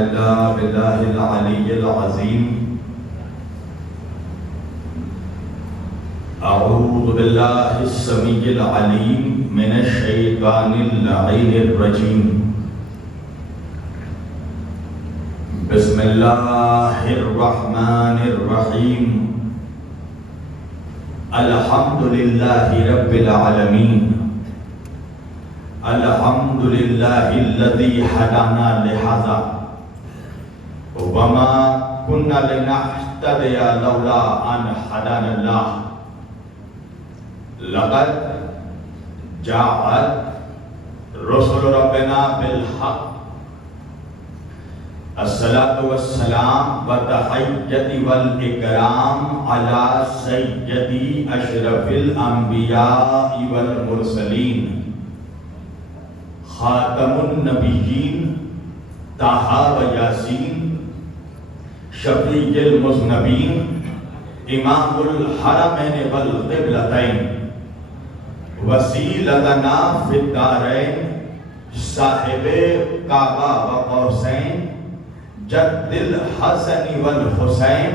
إلا بالله العلي العظيم أعوذ بالله السميع العليم من الشيطان اللعين الرجيم بسم الله الرحمن الرحيم الحمد لله رب العالمين الحمد لله الذي هدانا لهذا وما كنا لنهتدي لولا أن هدانا الله لقد جاءت رسل ربنا بالحق الصلاة والسلام والتحية والإكرام على سيدي أشرف الأنبياء والمرسلين خاتم النبيين طه وياسين شفيع المذنبين إمام الحرمين والقبلتين وسيلتنا في الدارين صاحب کعبہ و قوسین جد الحسن والحسین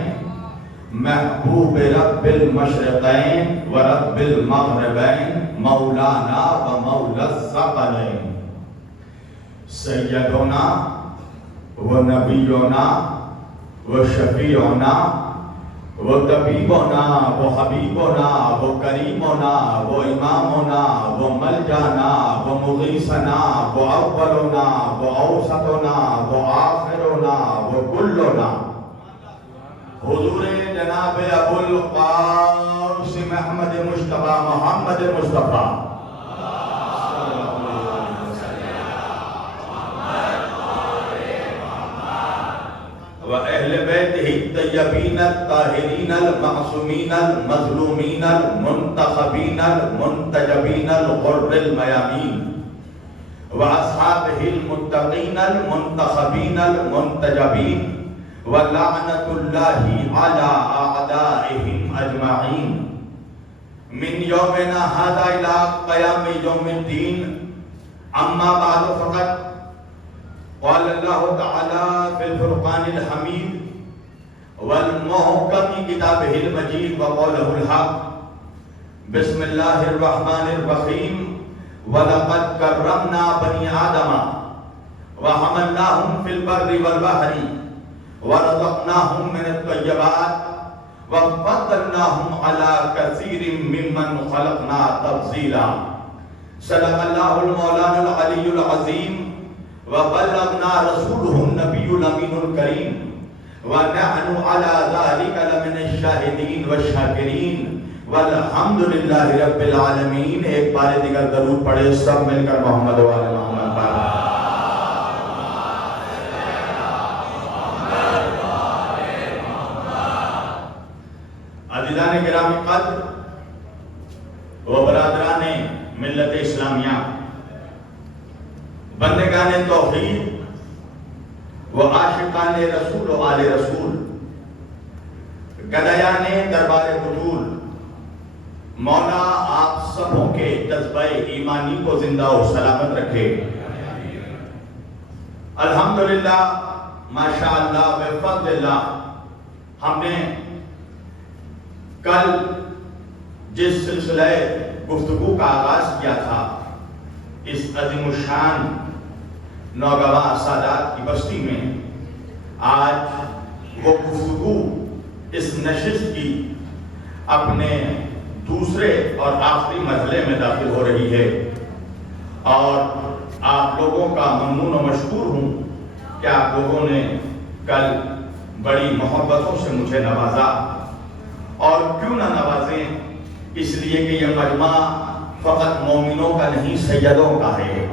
محبوب رب المشرقین و رب المغربین مولانا و مولا الثقلین سیدنا و نبینا و شفیعنا وہ طبیبنا وہ حبیبنا وہ کریمنا وہ امامنا وہ ملجانا وہ مغیثنا وہ اولنا وہ اوسطنا وہ آخرنا وہ کلنا حضور جناب ابو القاسم احمد مصطفیٰ محمد مصطفیٰ وَأَهْلِ بَيْتِهِ الطَّيِّبِينَ الطَّاهِرِينَ الْمَعْصُومِينَ الْمَظْلُومِينَ الْمُنْتَخَبِينَ الْمُنْتَجَبِينَ الْغُرِّ الْمَيَامِينَ وَأَصْحَابِهِ الْمُتَّقِينَ الْمُنْتَخَبِينَ الْمُنْتَجَبِينَ وَلَعْنَةُ اللَّهِ عَلَىٰ أَعْدَائِهِمْ أَجْمَعِينَ مِنْ يَوْمِنَا هَذَا إِلَىٰ قِيَامِ يَوْمِ الدِّينِ أَمَّا بَعْدُ فَقَدْ قال الله تعالى في الفرقان الحميد والمحكم كتابه المجيد وقوله الحق بسم الله الرحمن الرحيم ولقد كرمنا بني آدم وحملناهم في البر والبحر ورزقناهم من الطيبات وفضلناهم على كثير ممن خلقنا تفضيلا صدق الله المولانا العلي العظيم وبلغنا رسوله النبي الأمين الكريم ونحن على ذلك لمن الشاهدين والشاكرين والحمد لله رب العالمين ایک بار دیگر درود پڑھے سب مل کر محمد و آل محمد پر عزیزان گرامی قدر و برادران ملت اسلامیہ بندگان توحید و عاشقان رسول و آل رسول گدایان دربار حضور مولا آپ سبوں کے جذبہ ایمانی کو زندہ و سلامت رکھے الحمدللہ ماشاءاللہ بفضل اللہ ہم نے کل جس سلسلہ گفتگو کا آغاز کیا تھا اس عظیم الشان نوگواں سادات کی بستی میں آج وہ گفتگو اس نشست کی اپنے دوسرے اور آخری مرحلے میں داخل ہو رہی ہے اور آپ لوگوں کا ممنون و مشکور ہوں کہ آپ لوگوں نے کل بڑی محبتوں سے مجھے نوازا اور کیوں نہ نوازیں اس لیے کہ یہ مجمع فقط مومنوں کا نہیں سیدوں کا ہے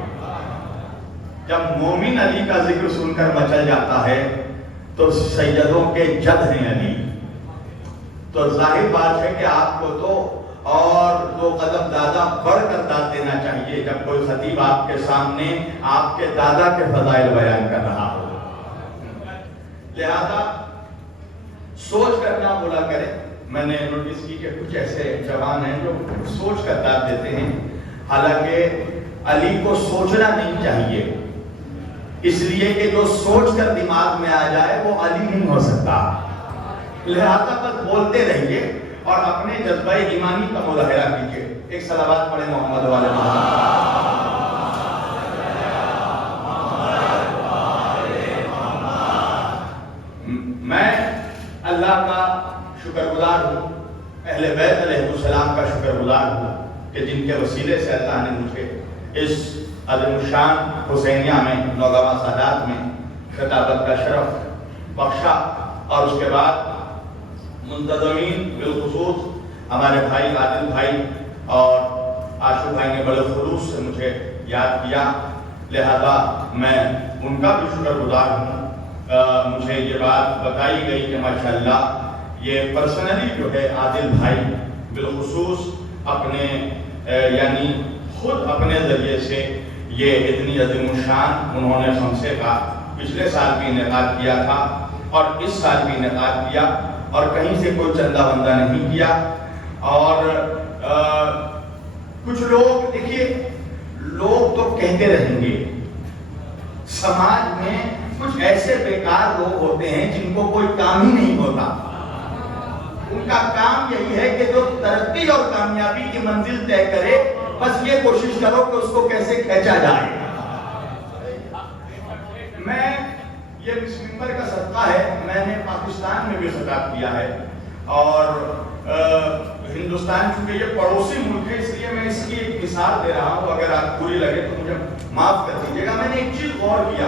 جب مومن علی کا ذکر سن کر مچل جاتا ہے تو سیدوں کے جد ہیں علی تو ظاہر بات ہے کہ آپ کو تو اور دو قدم دادا بڑھ کر داد دینا چاہیے جب کوئی خطیب آپ کے سامنے آپ کے دادا کے فضائل بیان کر رہا ہو لہذا سوچ کر نہ بولا کرے میں نے نوٹس کی کہ کچھ ایسے جوان ہیں جو سوچ کر داد دیتے ہیں حالانکہ علی کو سوچنا نہیں چاہیے اس لیے کہ جو سوچ کر دماغ میں آ جائے وہ علی نہیں ہو سکتا. لہذا بس بولتے رہیے اور اپنے جذبہ ایمانی کا مظاہرہ کیجیے. ایک صلوات پڑھیں محمد والے محمد. میں اللہ کا شکر گزار ہوں، اہل بیت علیہ السلام کا شکر گزار ہوں کہ جن کے وسیلے سے اللہ نے مجھے اس عظیم الشان حسینیہ میں، نوگواں سادات میں خطابت کا شرف بخشا. اور اس کے بعد منتظمین بالخصوص ہمارے بھائی عادل بھائی اور آشو بھائی نے بڑے خلوص سے مجھے یاد کیا، لہذا میں ان کا بھی شکر گزار ہوں. مجھے یہ بات بتائی گئی کہ ماشاءاللہ یہ پرسنلی جو ہے عادل بھائی بالخصوص اپنے یعنی خود اپنے ذریعے سے یہ اتنی عظیم الشان انہوں نے خمسے کا پچھلے سال بھی انعقاد کیا تھا اور اس سال بھی انعقاد کیا، اور کہیں سے کوئی چندہ بندہ نہیں کیا. اور کچھ لوگ دیکھیے، لوگ تو کہتے رہیں گے، سماج میں کچھ ایسے بیکار لوگ ہوتے ہیں جن کو کوئی کام ہی نہیں ہوتا. ان کا کام یہی ہے کہ جو ترقی اور کامیابی کی منزل طے کرے، بس یہ کوشش کرو کہ اس کو کیسے کھینچا جائے. میں یہ اس ممبر کا صدقہ ہے، میں نے پاکستان میں بھی خطاب کیا ہے، اور ہندوستان چونکہ یہ پڑوسی ملک ہے اس لیے میں اس کی ایک مثال دے رہا ہوں. اگر آپ بری لگے تو مجھے معاف کر دیجیے گا. میں نے ایک چیز غور کیا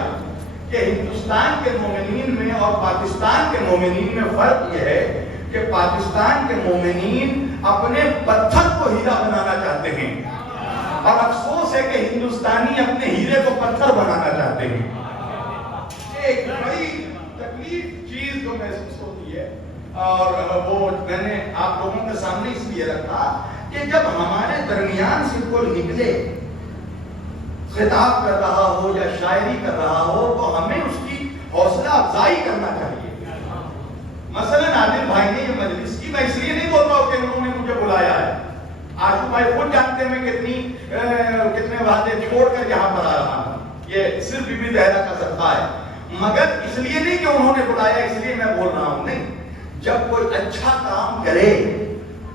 کہ ہندوستان کے مومنین میں اور پاکستان کے مومنین میں فرق یہ ہے کہ پاکستان کے مومنین اپنے پتھر کو ہیرا بنانا چاہتے ہیں، اور افسوس ہے کہ ہندوستانی اپنے ہیرے کو پتھر بنانا چاہتے ہیں. ایک بڑی تکلیف چیز جو محسوس ہوتی ہے، اور وہ میں نے آپ لوگوں کے سامنے اس لیے رکھا کہ جب ہمارے درمیان سے کوئی نکلے، خطاب کر رہا ہو یا شاعری کر رہا ہو، تو ہمیں اس کی حوصلہ افزائی کرنا چاہیے. مثلا عادل بھائی نے یہ مجلس کی، میں اس لیے نہیں بول رہا ہوں کہ انہوں نے مجھے بلایا ہے. آشو بھائی خود جانتے ہیں میں کتنے وعدے چھوڑ کر یہاں پر آ رہا ہوں. یہ صرف بی بی زہرا کا صدقہ ہے، مگر اس لیے نہیں کہ انہوں نے بلایا اس لیے میں بول رہا ہوں. نہیں، جب کوئی اچھا کام کرے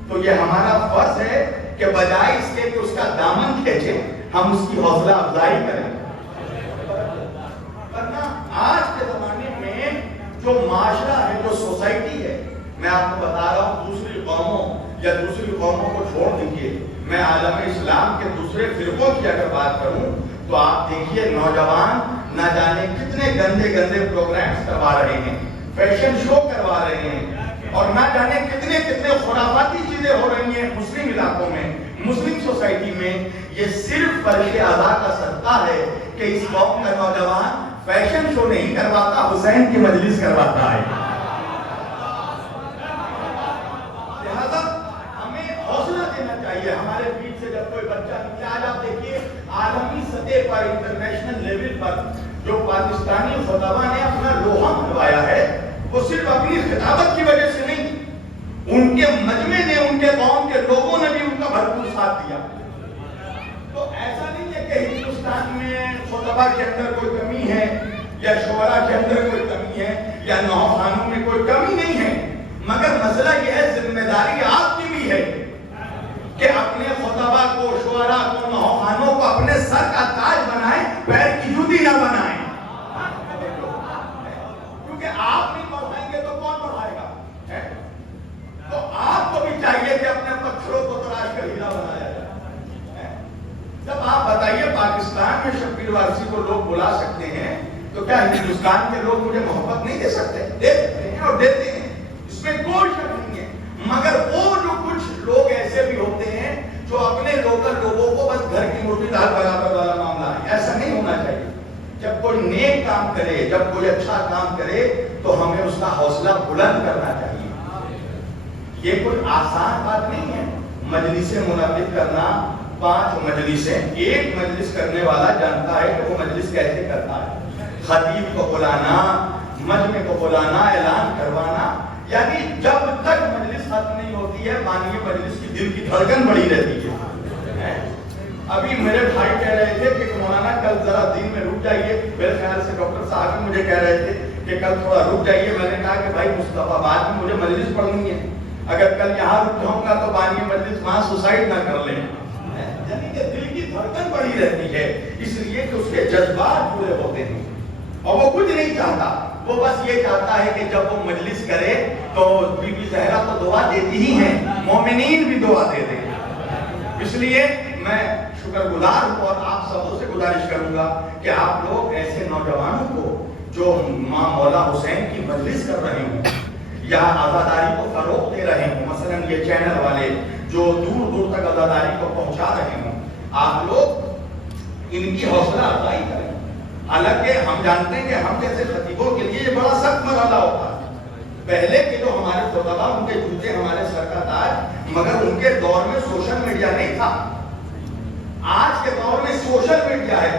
تو یہ ہمارا فرض ہے کہ بجائے اس کے کہ اس کا دامن کھینچے، ہم اس کی حوصلہ افزائی کریں. ورنہ آج کے زمانے میں جو معاشرہ ہے، جو سوسائٹی ہے، میں آپ کو بتا رہا ہوں، دوسری قوموں یا دوسری قوموں کو چھوڑ دیجیے، میں عالم اسلام کے دوسرے فرقوں کی اگر بات کروں تو آپ دیکھیے نوجوان نہ جانے کتنے گندے گندے پروگرامز کروا رہے ہیں، فیشن شو کروا رہے ہیں، اور نہ جانے کتنے خرافاتی چیزیں ہو رہی ہیں مسلم علاقوں میں، مسلم سوسائٹی میں. یہ صرف فرش اعضاء کا صدقہ ہے کہ اس قوم کا نوجوان فیشن شو نہیں کرواتا، حسین کی مجلس کرواتا ہے. لہذا ہمیں حوصلہ دینا چاہیے. ہمارے بیچ سے جب کوئی بچہ نکلے، آج آپ دیکھیے عالمی سطح پر، انٹرنیشنل لیول پر جو پاکستانی خطبہ نے اپنا لوہا منوایا ہے، وہ صرف اپنی خطابت کی وجہ سے نہیں، ان کے مجمع نے، ان کے قوم کے لوگوں نے بھی ان کا بھرپور ساتھ دیا. تو ایسا نہیں ہے کہ ہندوستان میں خطبہ کے اندر کوئی کمی ہے، یا شعراء کے اندر کوئی کمی ہے، یا نوخانوں میں کوئی کمی نہیں ہے، مگر مسئلہ یہ ہے ذمہ داری آپ کی بھی ہے کہ اپنے خطبہ کو، شعراء کو، نوخانوں کو اپنے سر کا تاج بنائیں، پیر کی جوتی نہ بنائیں. کیونکہ آپ نہیں پڑھائیں گے تو کون پڑھائے گا؟ تو آپ کو بھی چاہیے کہ اپنے پتھروں کو تراش کر ہیرا بنایا جائے. جب آپ بتائیے پاکستان میں شبیر وارثی کو لوگ بلا سکتے ہیں، تو کیا ہندوستان کے لوگ مجھے محبت نہیں دے سکتے؟ دے سکتے ہیں اور دیتے ہیں، اس میں کوئی شک نہیں ہے. مگر وہ جو کچھ لوگ ایسے بھی ہوتے ہیں جو اپنے لوکل لوگوں کو بس گھر کی مرغی دال برابر والا معاملہ ہے، ایسا نہیں ہونا چاہیے. جب کوئی نیک کام کرے، جب کوئی اچھا کام کرے، تو ہمیں اس کا حوصلہ بلند کرنا چاہیے. یہ کوئی آسان بات نہیں ہے. مجلسیں منعقد کرنا، 5 مجلسیں، ایک مجلس کرنے والا جانتا ہے کہ وہ مجلس کیسے کرتا ہے. خطیب کو بلانا، مجمع کو بلانا، اعلان کروانا، یعنی جب تک مجلس ختم نہیں ہوتی ہے، مانیے مجلس کی دل کی دھڑکن بڑی رہتی ہے. ابھی میرے بھائی کہہ رہے تھے کہ مولانا کل ذرا دن میں رک جائیے، میرے خیال سے ڈاکٹر صاحب بھی مجھے کہہ رہے تھے کہ کل تھوڑا رک جائیے. میں نے کہا کہ بھائی مصطفیٰ آباد میں مجھے مجلس پڑھنی ہے، اگر کل یہاں رک جاؤں گا تو بانی مجلس وہاں سوسائڈ نہ کر لیں. یعنی کہ دل کی دھڑکن بڑی رہتی ہے، اس لیے کہ اس کے جذبات پورے ہوتے ہیں اور وہ کچھ نہیں چاہتا. وہ بس یہ چاہتا ہے کہ جب وہ مجلس کرے تو بی بی زہرا تو دعا دیتی ہی ہیں، مومنین بھی دعا دے دیں. اس لیے میں شکر گزار ہوں اور آپ سبوں سے گزارش کروں گا کہ آپ لوگ ایسے نوجوانوں کو جو ماں مولا حسین کی مجلس کر رہے ہوں یا آزاداری کو فروغ دے رہے ہوں، مثلا یہ چینل والے جو دور دور تک آزاداری کو پہنچا رہے ہوں، آپ لوگ ان کی حوصلہ افزائی کریں. حالانکہ ہم جانتے ہیں کہ ہم جیسے خطیبوں کے لیے یہ بڑا سخت مرحلہ ہوتا ہے. پہلے کے جو ہمارے خطبہ ان کے جوتے ہمارے سر کا تاج، مگر ان کے دور میں سوشل میڈیا نہیں تھا. آج کے دور میں سوشل میڈیا ہے.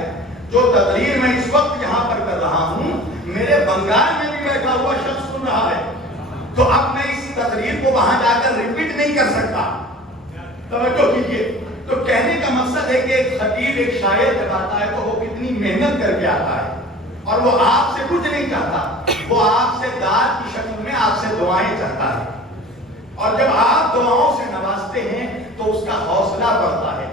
جو تقریر میں اس وقت یہاں پر کر رہا ہوں، میرے بنگال میں بھی بیٹھا ہوا شخص سن رہا ہے، تو اب میں اس تقریر کو وہاں جا کر ریپیٹ نہیں کر سکتا. توجہ کیجیے. تو کہنے کا مقصد ہے کہ ایک خطیب ایک شاعر جب آتا ہے تو وہ کتنی محنت کر کے آتا ہے اور وہ آپ سے کچھ نہیں چاہتا، وہ آپ سے داد کی شکل میں آپ سے دعائیں چاہتا ہے. اور جب آپ دعاؤں سے نوازتے ہیں تو اس کا حوصلہ بڑھتا ہے،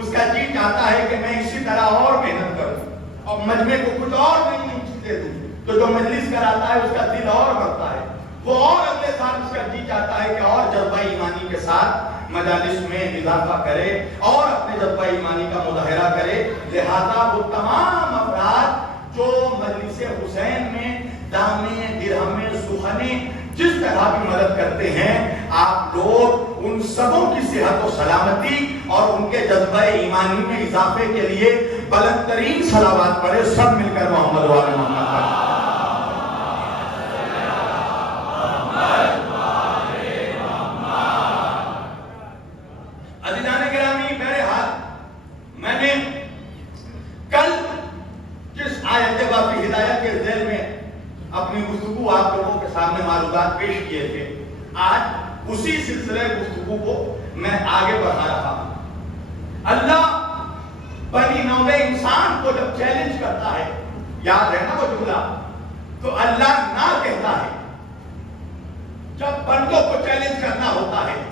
اس کا جی چاہتا ہے کہ میں اسی طرح اور محنت کروں اور مجمع کو کچھ اور نئی چیزیں دوں. تو جو مجلس کراتا ہے اس کا دل اور بڑھتا ہے، وہ اور اگلے سال اس کا جی چاہتا ہے کہ اور جذبہ ایمانی کے ساتھ مجالس میں اضافہ کرے اور اپنے جذبہ ایمانی کا مظاہرہ کرے. لہذا وہ تمام افراد جو مجلس حسین میں دامے درہمے سخنے جس طرح بھی مدد کرتے ہیں، آپ لوگ ان سبوں کی صحت و سلامتی اور ان کے جذبہ ایمانی میں اضافے کے لیے بلند ترین صلوات پڑھے. سب مل کر محمد و آل محمد. عزیزان گرامی، بہرحال میں نے کل جس آیت بابی ہدایت کے ذیل میں اپنی گفتگو آپ لوگوں کے سامنے معلومات پیش کیے تھے، آج اسی سلسلے گفتگو کو میں آگے بڑھا رہا ہوں. اللہ بنی نوع انسان کو جب چیلنج کرتا ہے، یاد ہے نا وہ جملہ، تو اللہ نہ کہتا ہے. جب بندوں کو چیلنج کرنا ہوتا ہے،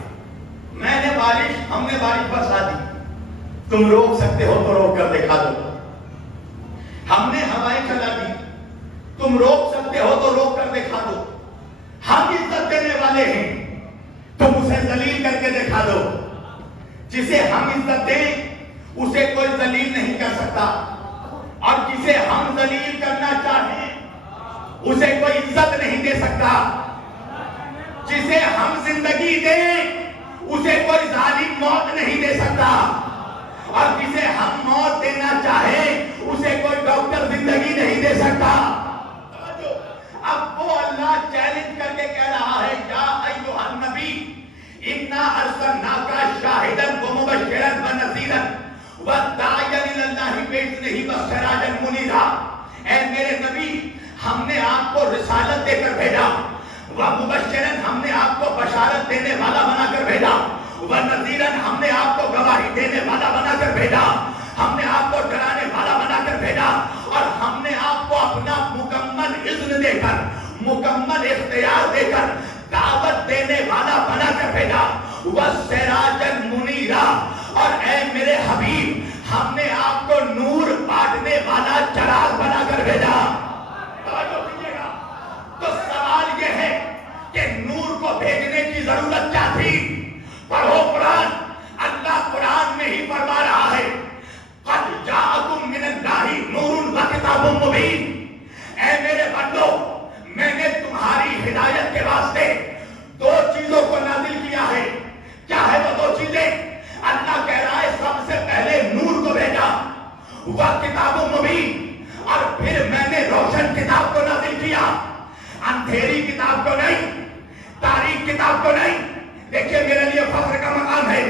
ہم نے بارش برسا دی، تم روک سکتے ہو تو روک کر دکھا دو. ہم نے ہوائیں چلا دی، تم روک سکتے ہو تو روک کر دکھا دو. ہم عزت دینے والے ہیں، تم اسے ذلیل کر کے دکھا دو. جسے ہم عزت دیں اسے کوئی ذلیل نہیں کر سکتا، اور جسے ہم ذلیل کرنا چاہیں اسے کوئی عزت نہیں دے سکتا. جسے ہم زندگی دیں اسے کوئی ظالم موت نہیں دے سکتا، اور جسے ہم موت دینا چاہیں اسے کوئی ڈاکٹر زندگی نہیں دے سکتا. اب وہ اللہ چیلنج کر کے کہہ رہا ہے، یا ایھا النبی انا ارسلناک شاہدا ومبشرا ونذیرا وداعیا الی اللہ باذنہ وسراجا منیرا. اے میرے نبی، ہم نے آپ کو رسالت دے کر بھیجا، ومبشرا ہم نے آپ کو بشارت دینے والا بنا کر بھیجا، ونذیرا ہم نے آپ کو گواہی دینے والا بنا کر بھیجا، ہم نے آپ کو ڈرانے والا بنا کر بھیجا، اور ہم نے آپ کو اپنا مکمل اذن دے کر، مکمل اختیار دے کر دعوت دینے والا بنا کر بھیجا. وسراجا منیرا، اور اے میرے حبیب، ہم نے آپ کو نور بانٹنے والا چراغ بنا کر بھیجا. توجہ کیجیے گا. تو سوال یہ ہے کہ نور کو بھیجنے کی ضرورت کیا تھی؟ پڑھو قرآن. اللہ قرآن میں ہی فرما رہا ہے، قد جاءکم من اللہ نور وکتاب مبین. اے میرے بندو، میں نے تمہاری ہدایت کے واسطے دو چیزوں کو نازل کیا ہے. کیا ہے وہ دو چیزیں؟ اللہ کہہ رہا ہے سب سے پہلے نور کو بھیجا، وکتاب مبین، اور پھر میں نے روشن کتاب کو نازل کیا. اندھیری کتاب کو نہیں، تاریخ کتاب کو نہیں. دیکھیے میرے لیے فخر کا مقام ہے،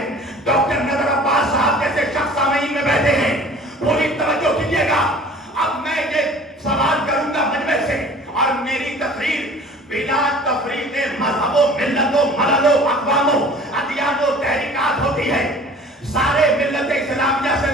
ڈاکٹر نظر عباس صاحب جیسے شخص سامعین میں بیٹھے ہیں. پوری توجہ کیجیے گا. اب میں یہ سوال کروں گا مجمع سے، اور میری تقریر بلا تفریق مذہب و ملت و ملل و اقوام و ادیان و تحریکات ہوتی ہے. سارے ملت اسلامیہ سے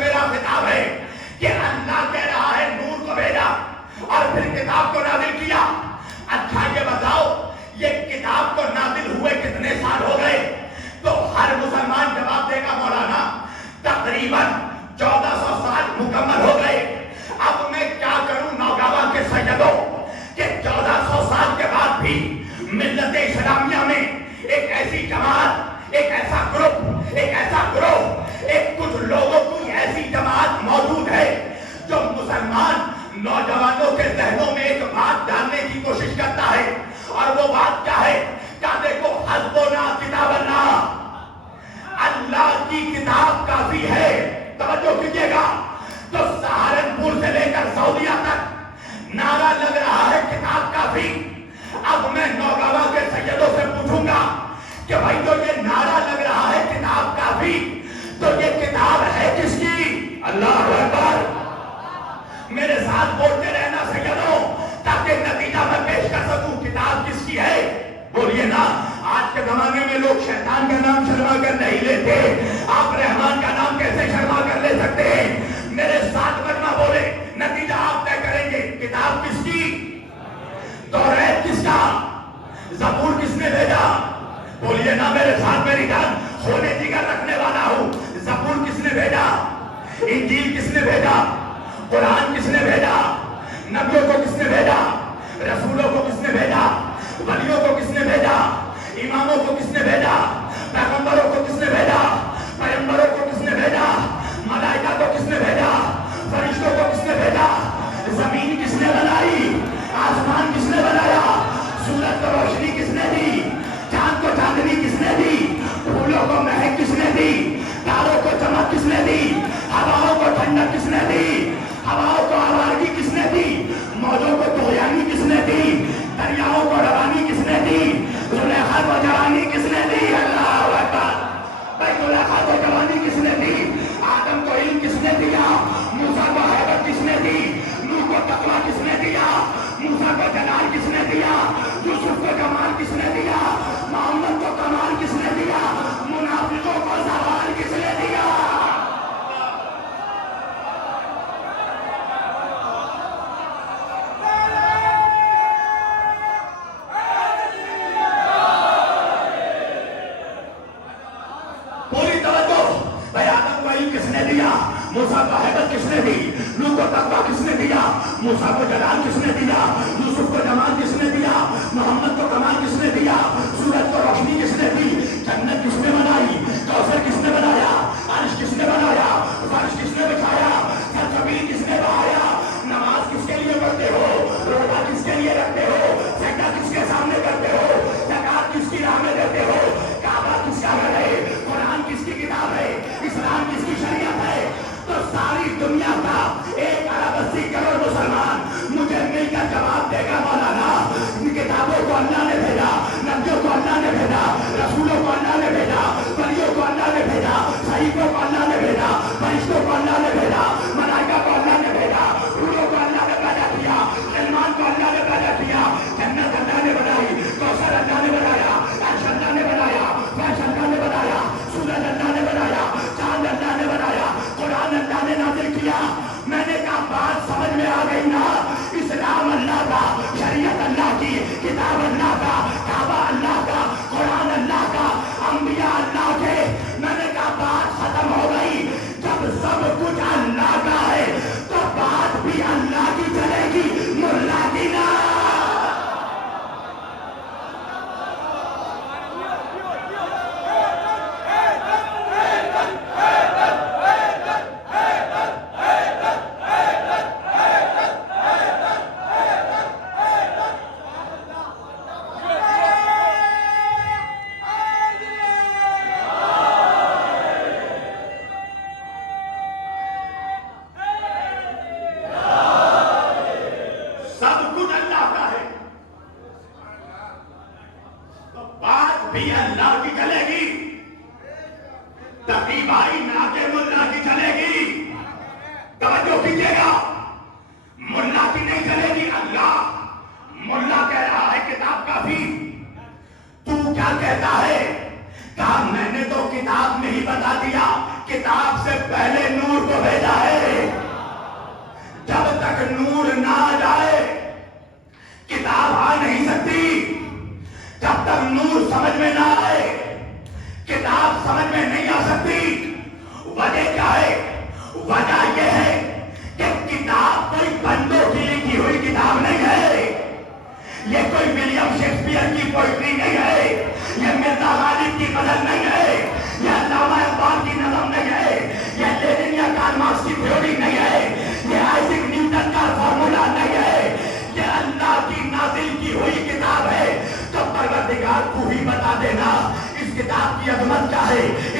توجہ کیجیے گا تو سہارنپور سے لے کر سعودیہ تک نعرہ لگ رہا ہے کتاب کافی. اب میں نوگاوا کے سیدوں سے پوچھوں گا کہ بھائی جو یہ نعرہ لگ رہا ہے کتاب کافی، تو یہ کتاب ہے کس کی؟ اللہ اکبر. میرے ساتھ بولتے رہنا سیدوں، تاکہ نتیجہ میں پیش کر سکوں کتاب کس کی ہے. بولیے نا. آج کے زمانے میں لوگ شیطان کا نام شرما کر نہیں لیتے، آپ رحمان کا نام کیسے شرما کر لے سکتے ہیں؟ میرے ساتھ کرنا بولے، نتیجہ آپ طے کریں گے. کتاب کس کی؟ توریت کس کا؟ زبور کس نے بھیجا؟ بولیے نا میرے ساتھ. میری جان ہونے جگر رکھنے والا ہوں. زبور کس نے بھیجا؟ انجیل کس نے بھیجا؟ قرآن کس نے بھیجا؟ نبیوں کو کس نے بھیجا؟ رسولوں کو کس نے بھیجا؟ ولیوں کو کس نے بھیجا؟ اماموں کو کس نے بھیجا؟ پیغمبروں کو کس نے بھیجا؟ پیغمبروں کو کس نے بھیجا؟ ملائکہ کو کس نے بھیجا؟ فرشتوں کو کس نے بھیجا؟ زمین کس نے بنائی؟ آسمان کس نے بنایا؟ سورج کو روشنی کس نے دی؟ چاند کو چاندنی کس نے دی؟ پھولوں کو مہک کس نے دی؟ تاروں کو چمک کس نے دی؟ ہواؤں کو ٹھنڈک کس نے دی؟ ہواؤں کو آوارگی کس نے دی؟ موجوں کو طغیانی کس نے دی؟ دریاؤں کو روانی کس نے دی؟ زلیخا کو جوانی کس نے دی؟ اللہ اکبر. بھائی زلیخا کو جوانی کس نے دی؟ آدم کو علم کس نے دیا؟ موسیٰ کو ہیبت کس نے دی؟ نوح کو تقویٰ کس نے دیا؟ موسیٰ کو جلال کس نے دیا؟ یوسف کو جمال کس نے دیا؟ محمد کو کمال کس نے دیا؟ منافقوں کو زوال کس نے دیا؟ موسیٰ کو ہیبت کس نے دی؟ نوح کو تقویٰ کس نے دیا؟ موسیٰ کو جلال کس نے دیا؟ یوسف کو جمال کس نے دیا؟ محمد کو کمال کس نے دیا؟ سورج کو روشنی کس نے دی؟ جنت کس نے بنائی؟ کوثر کس نے بنایا؟ عرش کس نے بنایا؟ فرش کس نے بچھایا؟ سرزمین کس نے بہایا؟ نماز کس کے لیے پڑھتے ہو؟ روزہ کس کے لیے رکھتے ہو؟ سجدہ کس کے سامنے کرتے ہو؟ زکات کس کی راہ میں دیتے ہو؟ کعبہ کس کا گھر ہے؟ قرآن کس کی کتاب ہے؟ اسلام کس کی شریعت ہے؟ تو ساری دنیا کا 1.80 کروڑ مسلمان مجھے مل کر جواب دے گا مولانا. کتابوں کو اللہ نے بھیجا، نبیوں کو اللہ نے بھیجا، رسولوں کو اللہ نے بھیجا، ولیوں کو اللہ نے بھیجا، صحیفوں کو اللہ نے بھیجا، فرشتوں کو اللہ نے بھیجا، ملائکہ کو اللہ نے بھیجا، روحوں کو اللہ نے پیدا کیا، سلمان کو اللہ نے پیدا کیا. جنت اللہ نے بنائی، کوثر اللہ نے بنایا، عرش اللہ نے بنایا، فرش اللہ نے بنایا، سورج اللہ نے بنایا، چاند اللہ نے بنایا، قرآن اللہ نے نازل کیا. میں نے کہا بات سمجھ میں آ گئی نا. اسلام اللہ کا، شریعت اللہ کی، کتاب اللہ کا، کعبہ اللہ کا، قرآن اللہ کا، انبیاء اللہ کے. میں نے کہا بات ختم ہو گئی. جب سب کچھ اللہ کا ہے تو بات بھی اللہ کی چلے گی، ملا کی نہ.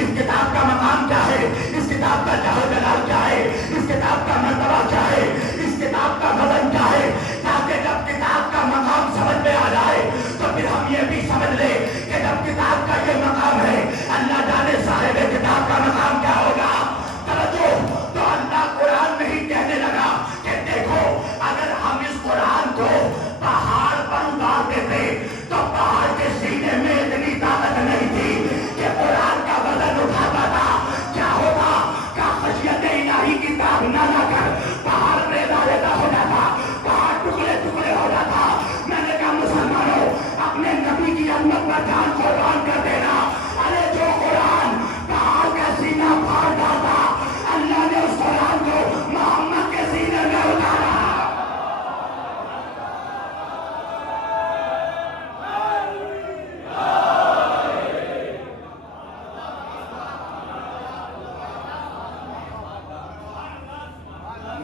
اس کتاب کا مقام کیا ہے؟ اس کتاب کا جلال کیا ہے؟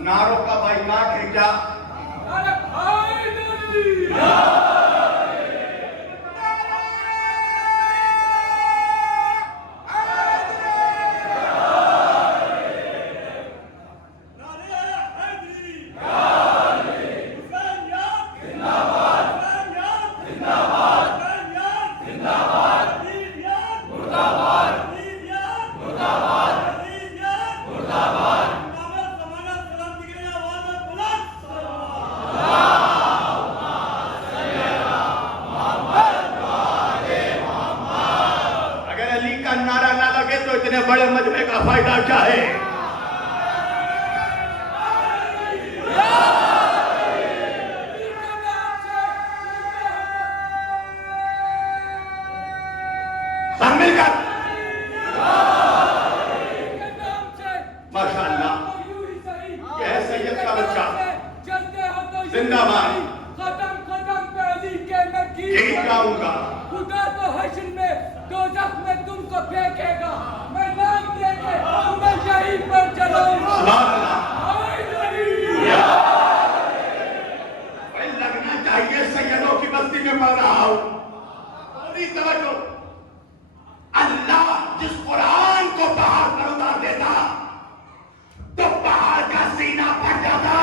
نعروں کا بائیکاٹ ہے کیا؟ اتنے بڑے مجمع کا فائدہ کیا ہے؟ سب مل کر ماشاءاللہ یہ ہے سید کا بچہ زندہ باد یہی گاؤں گا خدا تو حشر میں دوزخ میں تم کو پھینکے گا میں نام دے کے تمہیں شہید پر چلاؤں گا لگنا چاہیے سیدوں کی بستی میں پڑھ رہا ہوں توجہ اللہ جس قرآن کو پہاڑ پر اتار دیتا تو پہاڑ کا سینہ پھٹ جاتا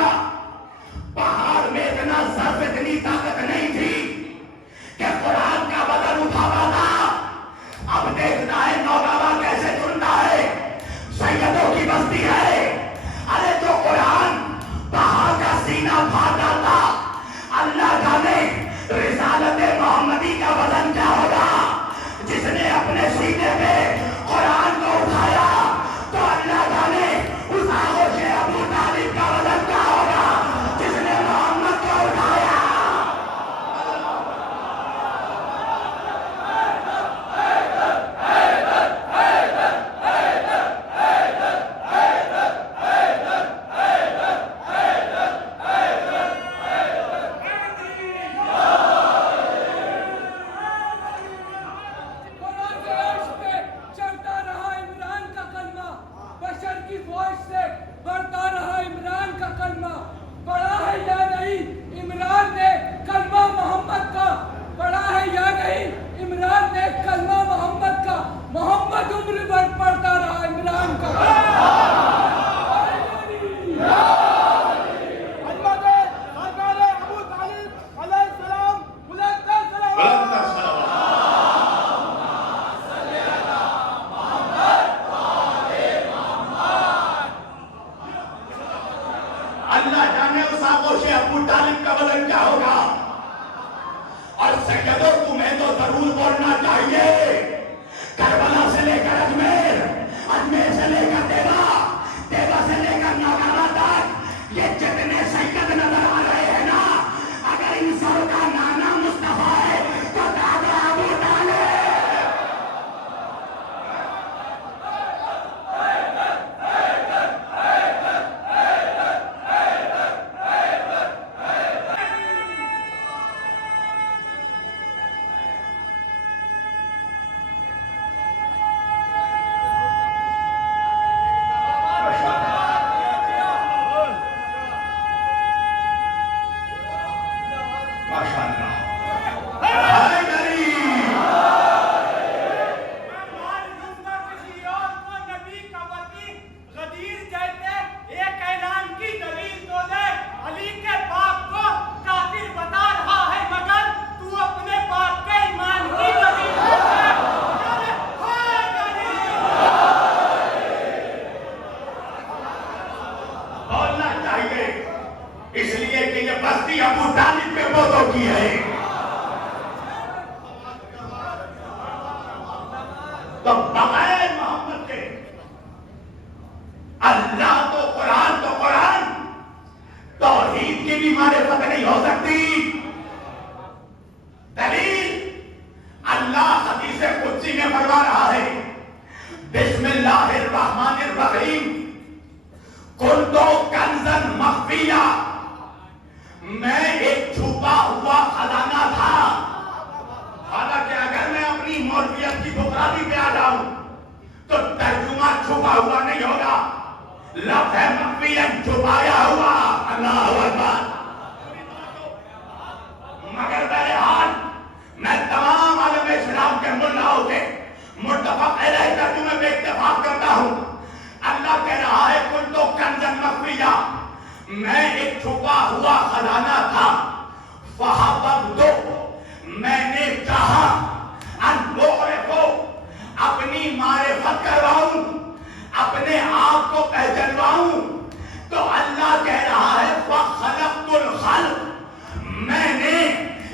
پہاڑ میں اتنا ضعف اتنی طاقت نہیں تھی کہ قرآن کا وزن اٹھا پاتا اب دیکھتا ہے نوجوان کیسے چنتا ہے سیدوں کی بستی ہے ارے جو قرآن پہاڑ کا سینہ پھاڑ ڈالتا اللہ جانے رسالت محمدی کا وزن کیا ہوگا جس نے اپنے سینے پہ قرآن کو اٹھایا تو اللہ جانے اس آغوش ابو طالب کا وزن کیا ہوگا جس نے محمد کو اٹھایا اللہ جانے اس آغوش ابو طالب کا وزن کیا ہوگا اور سیدوں تمہیں تو ضرور بولنا چاہیے کربلا سے لے کر اجمیر اجمیر سے لے کر دیوا دیوا سے لے کر نوگارا تک یہ جتنے سید نظر آ رہے ہیں نا اگر ان سب کا نانا مصطفیٰ ہے تو دادا ابو طالب اس لیے کہ یہ بستی ابو طالب کے بوتوں کی ہے تو بغیر محمد کے اللہ تو قرآن توحید کی بھی معرفت نہیں ہو سکتی دلیل اللہ حدیث قدسی میں فرما رہا ہے بسم اللہ الرحمن الرحیم کنتو کنزن مخفیہ میں ایک چھپا ہوا خزانہ تھا حالانکہ اگر میں اپنی مولویت کی بکرادی پہ آ جاؤں تو ترجمہ چھپا ہوا نہیں ہوگا لفظ مخفیہ چھپایا ہوا اللہ اکبر. مگر بہرحال میں تمام عالم اسلام کے ملاؤں سے متفق علیہ ترجمے میں اتفاق کرتا ہوں. اللہ کہہ رہا ہے کنتو کنزن مخفیہ، میں ایک چھپا ہوا خزانہ تھا. فحببتو، میں نے چاہا ان کو اپنی معرفت کرواؤں، اپنے آپ کو پہچنواؤں. تو اللہ کہہ رہا ہے فخلقت الخلق، میں نے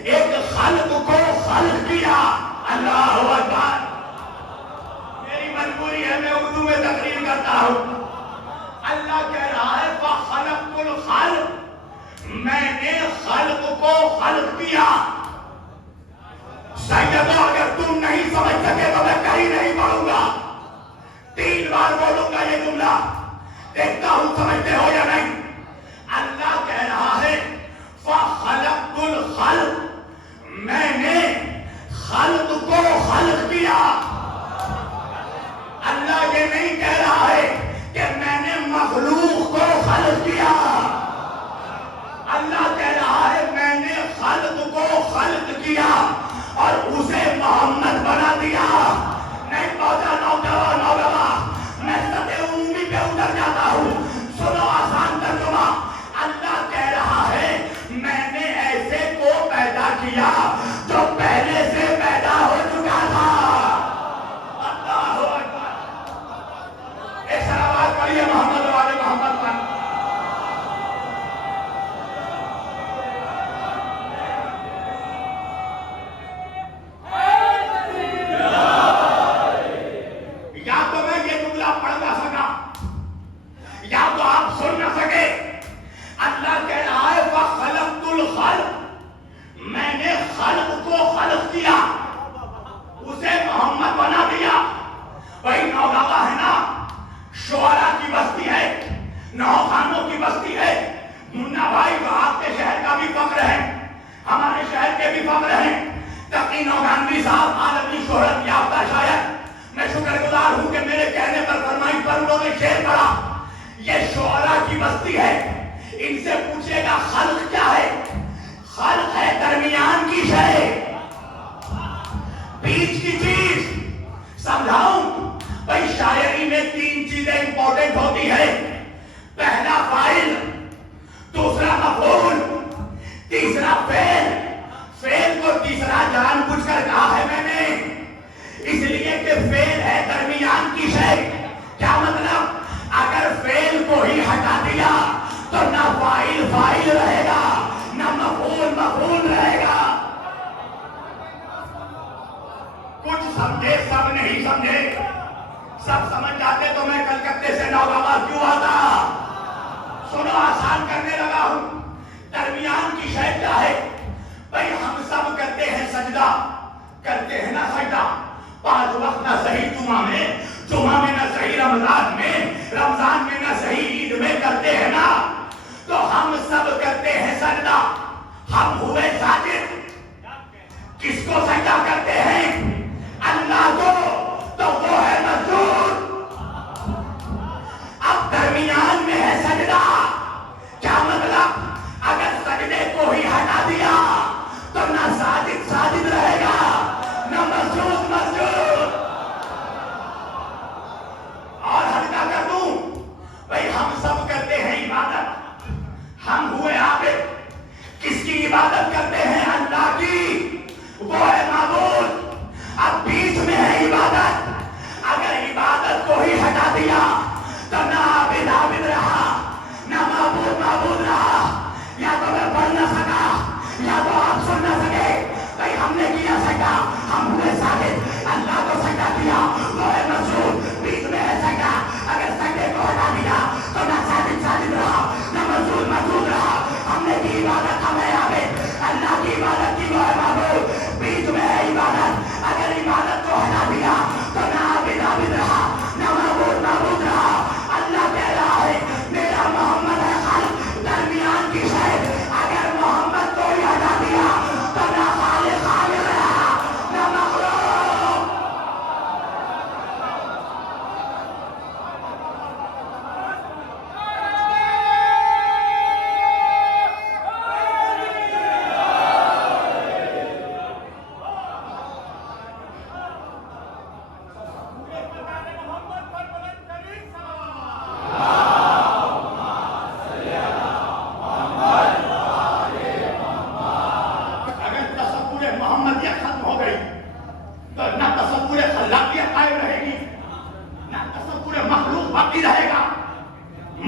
ایک خلق کو خلق کیا. اللہ اکبر. میری مجبوری ہے میں اردو میں تقریر کرتا ہوں. اللہ کہہ رہا ہے فخلقت الخلق، میں نے خلق کو خلق کیا. سیدو اگر تم نہیں سمجھ سکے تو میں کہیں نہیں پڑھوں گا. 3 بار بولوں گا یہ جملہ، دیکھتا ہوں سمجھتے ہو یا نہیں. اللہ کہہ رہا ہے فخلقت الخلق، میں نے خلق کو خلق کیا. اللہ یہ نہیں کہہ رہا ہے کہ میں نے مخلوق کو خلق کیا. اللہ کہہ رہا ہے میں نے خلق کو خلق کیا اور اسے محمد بنا دیا. نہیں پہنچا نوجوان، میں سطح عمومی پہ اتر جاتا ہوں. سنو آسان ترجمہ. اللہ کہہ رہا ہے میں نے ایسے کو پیدا کیا جو پہلے سے پیدا ہو چکا تھا. اللہ اکبر. ایک صلوات پڑھیے محمد والے محمد پر. یا تو میں یہ جملہ پڑھ نہ سکا یا تو آپ سن نہ سکے. اللہ کہہ رہا ہے وَخَلَقْتُ الْخَلْقَ، میں نے خلق کو خلق کیا، اسے محمد بنا دیا. وہی نوگاوا ہے نا، شعراء کی بستی ہے، نوخانوں کی بستی ہے. منا بھائی جو آپ کے شہر کا بھی فخر ہے، ہمارے شہر کے بھی فخر ہیں. تقی نوگانوی صاحب عالمی شہرت یافتہ شاعر. میں شکر گزار ہوں کہ میرے کہنے پر فرمائش پر انہوں نے شعر پڑھا. یہ شعراء کی بستی ہے. ان سے پوچھے گا خلق کیا ہے؟ خلق ہے درمیان کی شے، بیچ کی چیز. سمجھاؤں بھائی، شاعری میں 3 چیزیں امپورٹنٹ ہوتی ہے. پہلا فاعل، دوسرا مفعول، تیسرا فعل. فعل کو تیسرا جان بوجھ کر کہا ہے میں نے، اس لیے کہ فعل ہے درمیان کی شے. کیا مطلب؟ اگر فعل کو ہی ہٹا دیا تو نہ فاعل فاعل رہے گا، نہ مفعول مفعول رہے گا. کچھ سمجھے، سب نہیں سمجھے. سب سمجھ جاتے تو میں کلکتے سے نوگاوا کیوں آتا. سنو آسان کرنے لگا ہوں. درمیان کی شے کیا ہے؟ بھائی ہم سب کرتے ہیں سجدہ، کرتے ہیں نا سجدہ. 5 وقت نہ صحیح جمعہ میں نہ صحیح رمضان میں نہ صحیح عید میں کرتے ہیں نا. تو ہم سب کرتے ہیں سجدہ. ہم ہوئے ساجد. کس کو سجدہ کرتے ہیں؟ اللہ کو. تو وہ ہے مسجود. اب درمیان میں ہے سجدہ. کیا مطلب؟ اگر سجدے کو ہی ہٹا دیا تو نہ ساجد ساجد رہے گا، نہ مسجود مسجود. اور ہلکا کر دوں بھائی، ہم سب کرتے ہیں عبادت. ہم ہوئے عابد. کس کی عبادت کرتے ہیں؟ اللہ کی. وہ ہے معبود. اب بیچ میں ہے عبادت.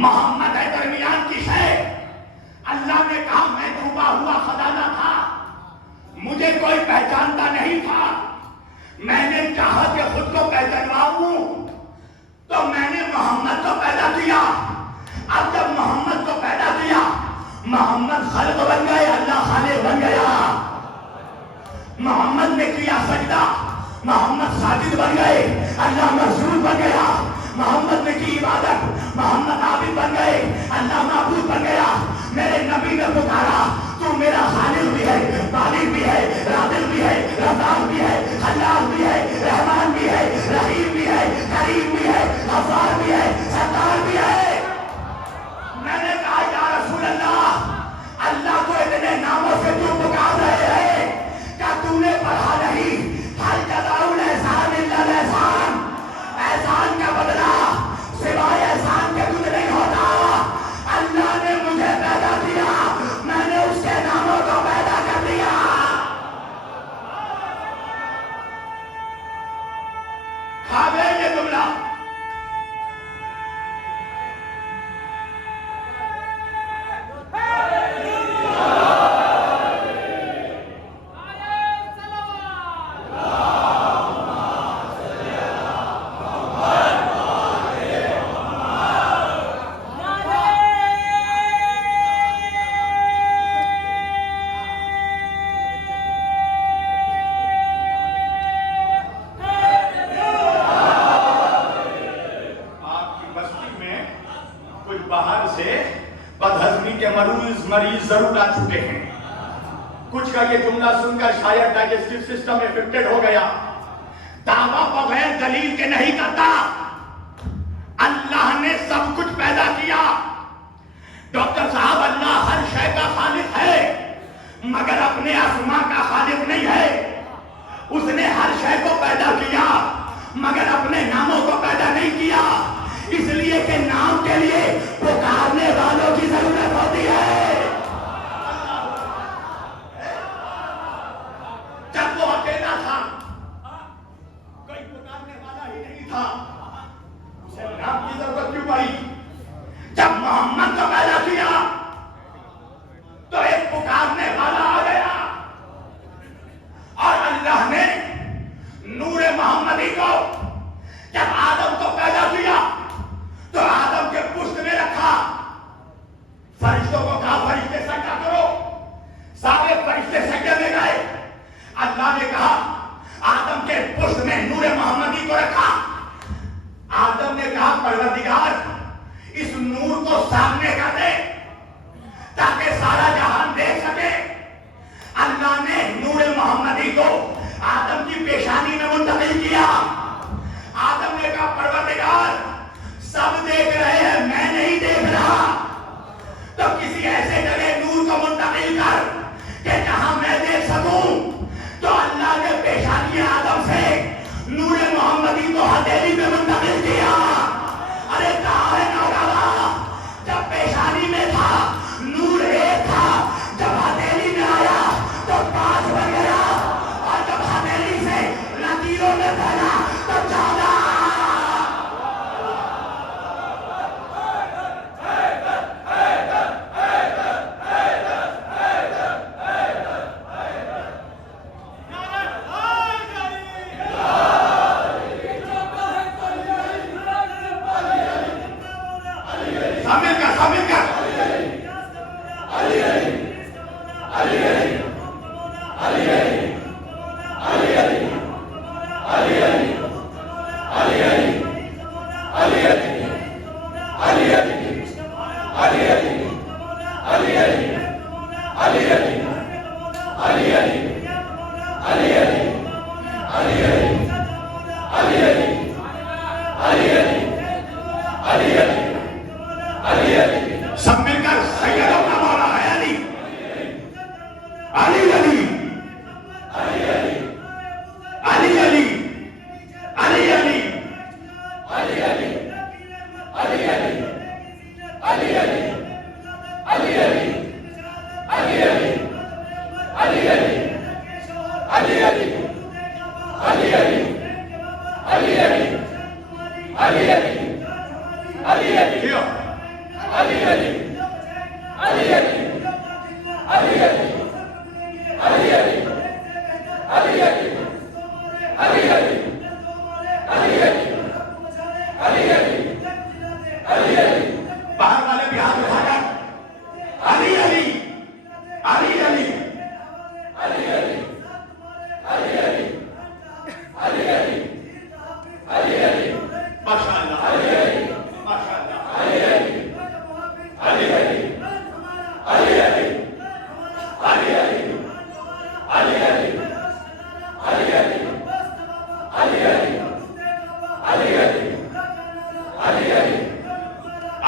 محمد ہے درمیان کی شے. اللہ نے کہا میں چھپا ہوا خزانہ تھا, مجھے کوئی پہچانتا نہیں تھا, میں نے چاہا کہ خود کو پہچانواؤں تو میں نے محمد کو پیدا کیا. اب جب محمد کو پیدا کیا, محمد خلق بن گئے, اللہ خالق بن گیا. محمد نے کیا سجدہ, محمد ساجد بن گئے, اللہ مسجود بن گیا. محمد نے کی عبادت, محمد عابد بن گئے, اللہ معبود بن گیا. میرے نبی نے پکارا تو میرا خالق بھی ہے, بالغ بھی ہے, رازق بھی ہے, رزاق بھی ہے, خلاق بھی ہے, رحمان بھی ہے, رحیم بھی ہے, کریم بھی ہے, غفار بھی ہے, ستار بھی ہے. میں نے کہا یا رسول اللہ, اللہ کو اتنے ناموں سے کیوں پکار رہے ہیں؟ کیا تو نے پڑھا نہیں ہر جزاء الاحسان الا الاحسان؟ احسان کا بدلہ سوائے احسان کے کچھ نہیں ہوتا. اللہ نے مجھے پیدا کیا, میں نے اس کے ناموں کو پیدا کر دیا. کھا گئے یہ جملہ. مریض ضرور آ چکے ہیں. کچھ کا یہ جملہ سن کر شاید ڈائجسٹیو سسٹم افیکٹڈ ہو گیا. دعویٰ بغیر دلیل کے نہیں کرتا. اللہ نے سب کچھ پیدا کیا. ڈاکٹر صاحب, اللہ ہر شے کا خالق ہے مگر اپنے اسماء کا خالق نہیں ہے. اس نے ہر شے کو پیدا کیا مگر اپنے ناموں کو پیدا نہیں کیا, اس لیے کہ نام کے لیے پکارنے والوں کی ضرورت ہوتی ہے. جب وہ اکیلا تھا, کوئی پکارنے والا ہی نہیں تھا, اسے نام کی ضرورت کیوں پڑی؟ جب محمد کو پیدا کیا تو ایک پکارنے والا آ گیا, اور اللہ نے نور محمدی کو جب آدم کو پیدا کیا تو آدم کے پشت میں رکھا. فرشتوں کو کہا فرشتے سجدہ کرو, سارے فرشتے سجدے میں گئے. اللہ نے کہا آدم کے پشت میں نور محمدی کو رکھا. آدم نے کہا پروردگار اس نور کو سامنے کر دے تاکہ سارا جہان دیکھ سکے. اللہ نے نور محمدی کو آدم کی پیشانی میں منتقل کیا. آدم نے کہا پروردگار سب دیکھ رہے ہیں, میں نہیں دیکھ رہا, تو کسی ایسے جگہ نور کو منتقل کر کہ جہاں میں دیکھ سکوں. تو اللہ نے پیشانی آدم سے نور محمدی کو ہتھیلی میں منتقل کیا. ارے کہاں ہے نوجوان, جب پیشانی میں تھا نور ایک تھا, جب ہتھیلی میں آیا تو 5 بن گیا, اور جب ہتھیلی سے لکیروں میں پھیلا تو 14.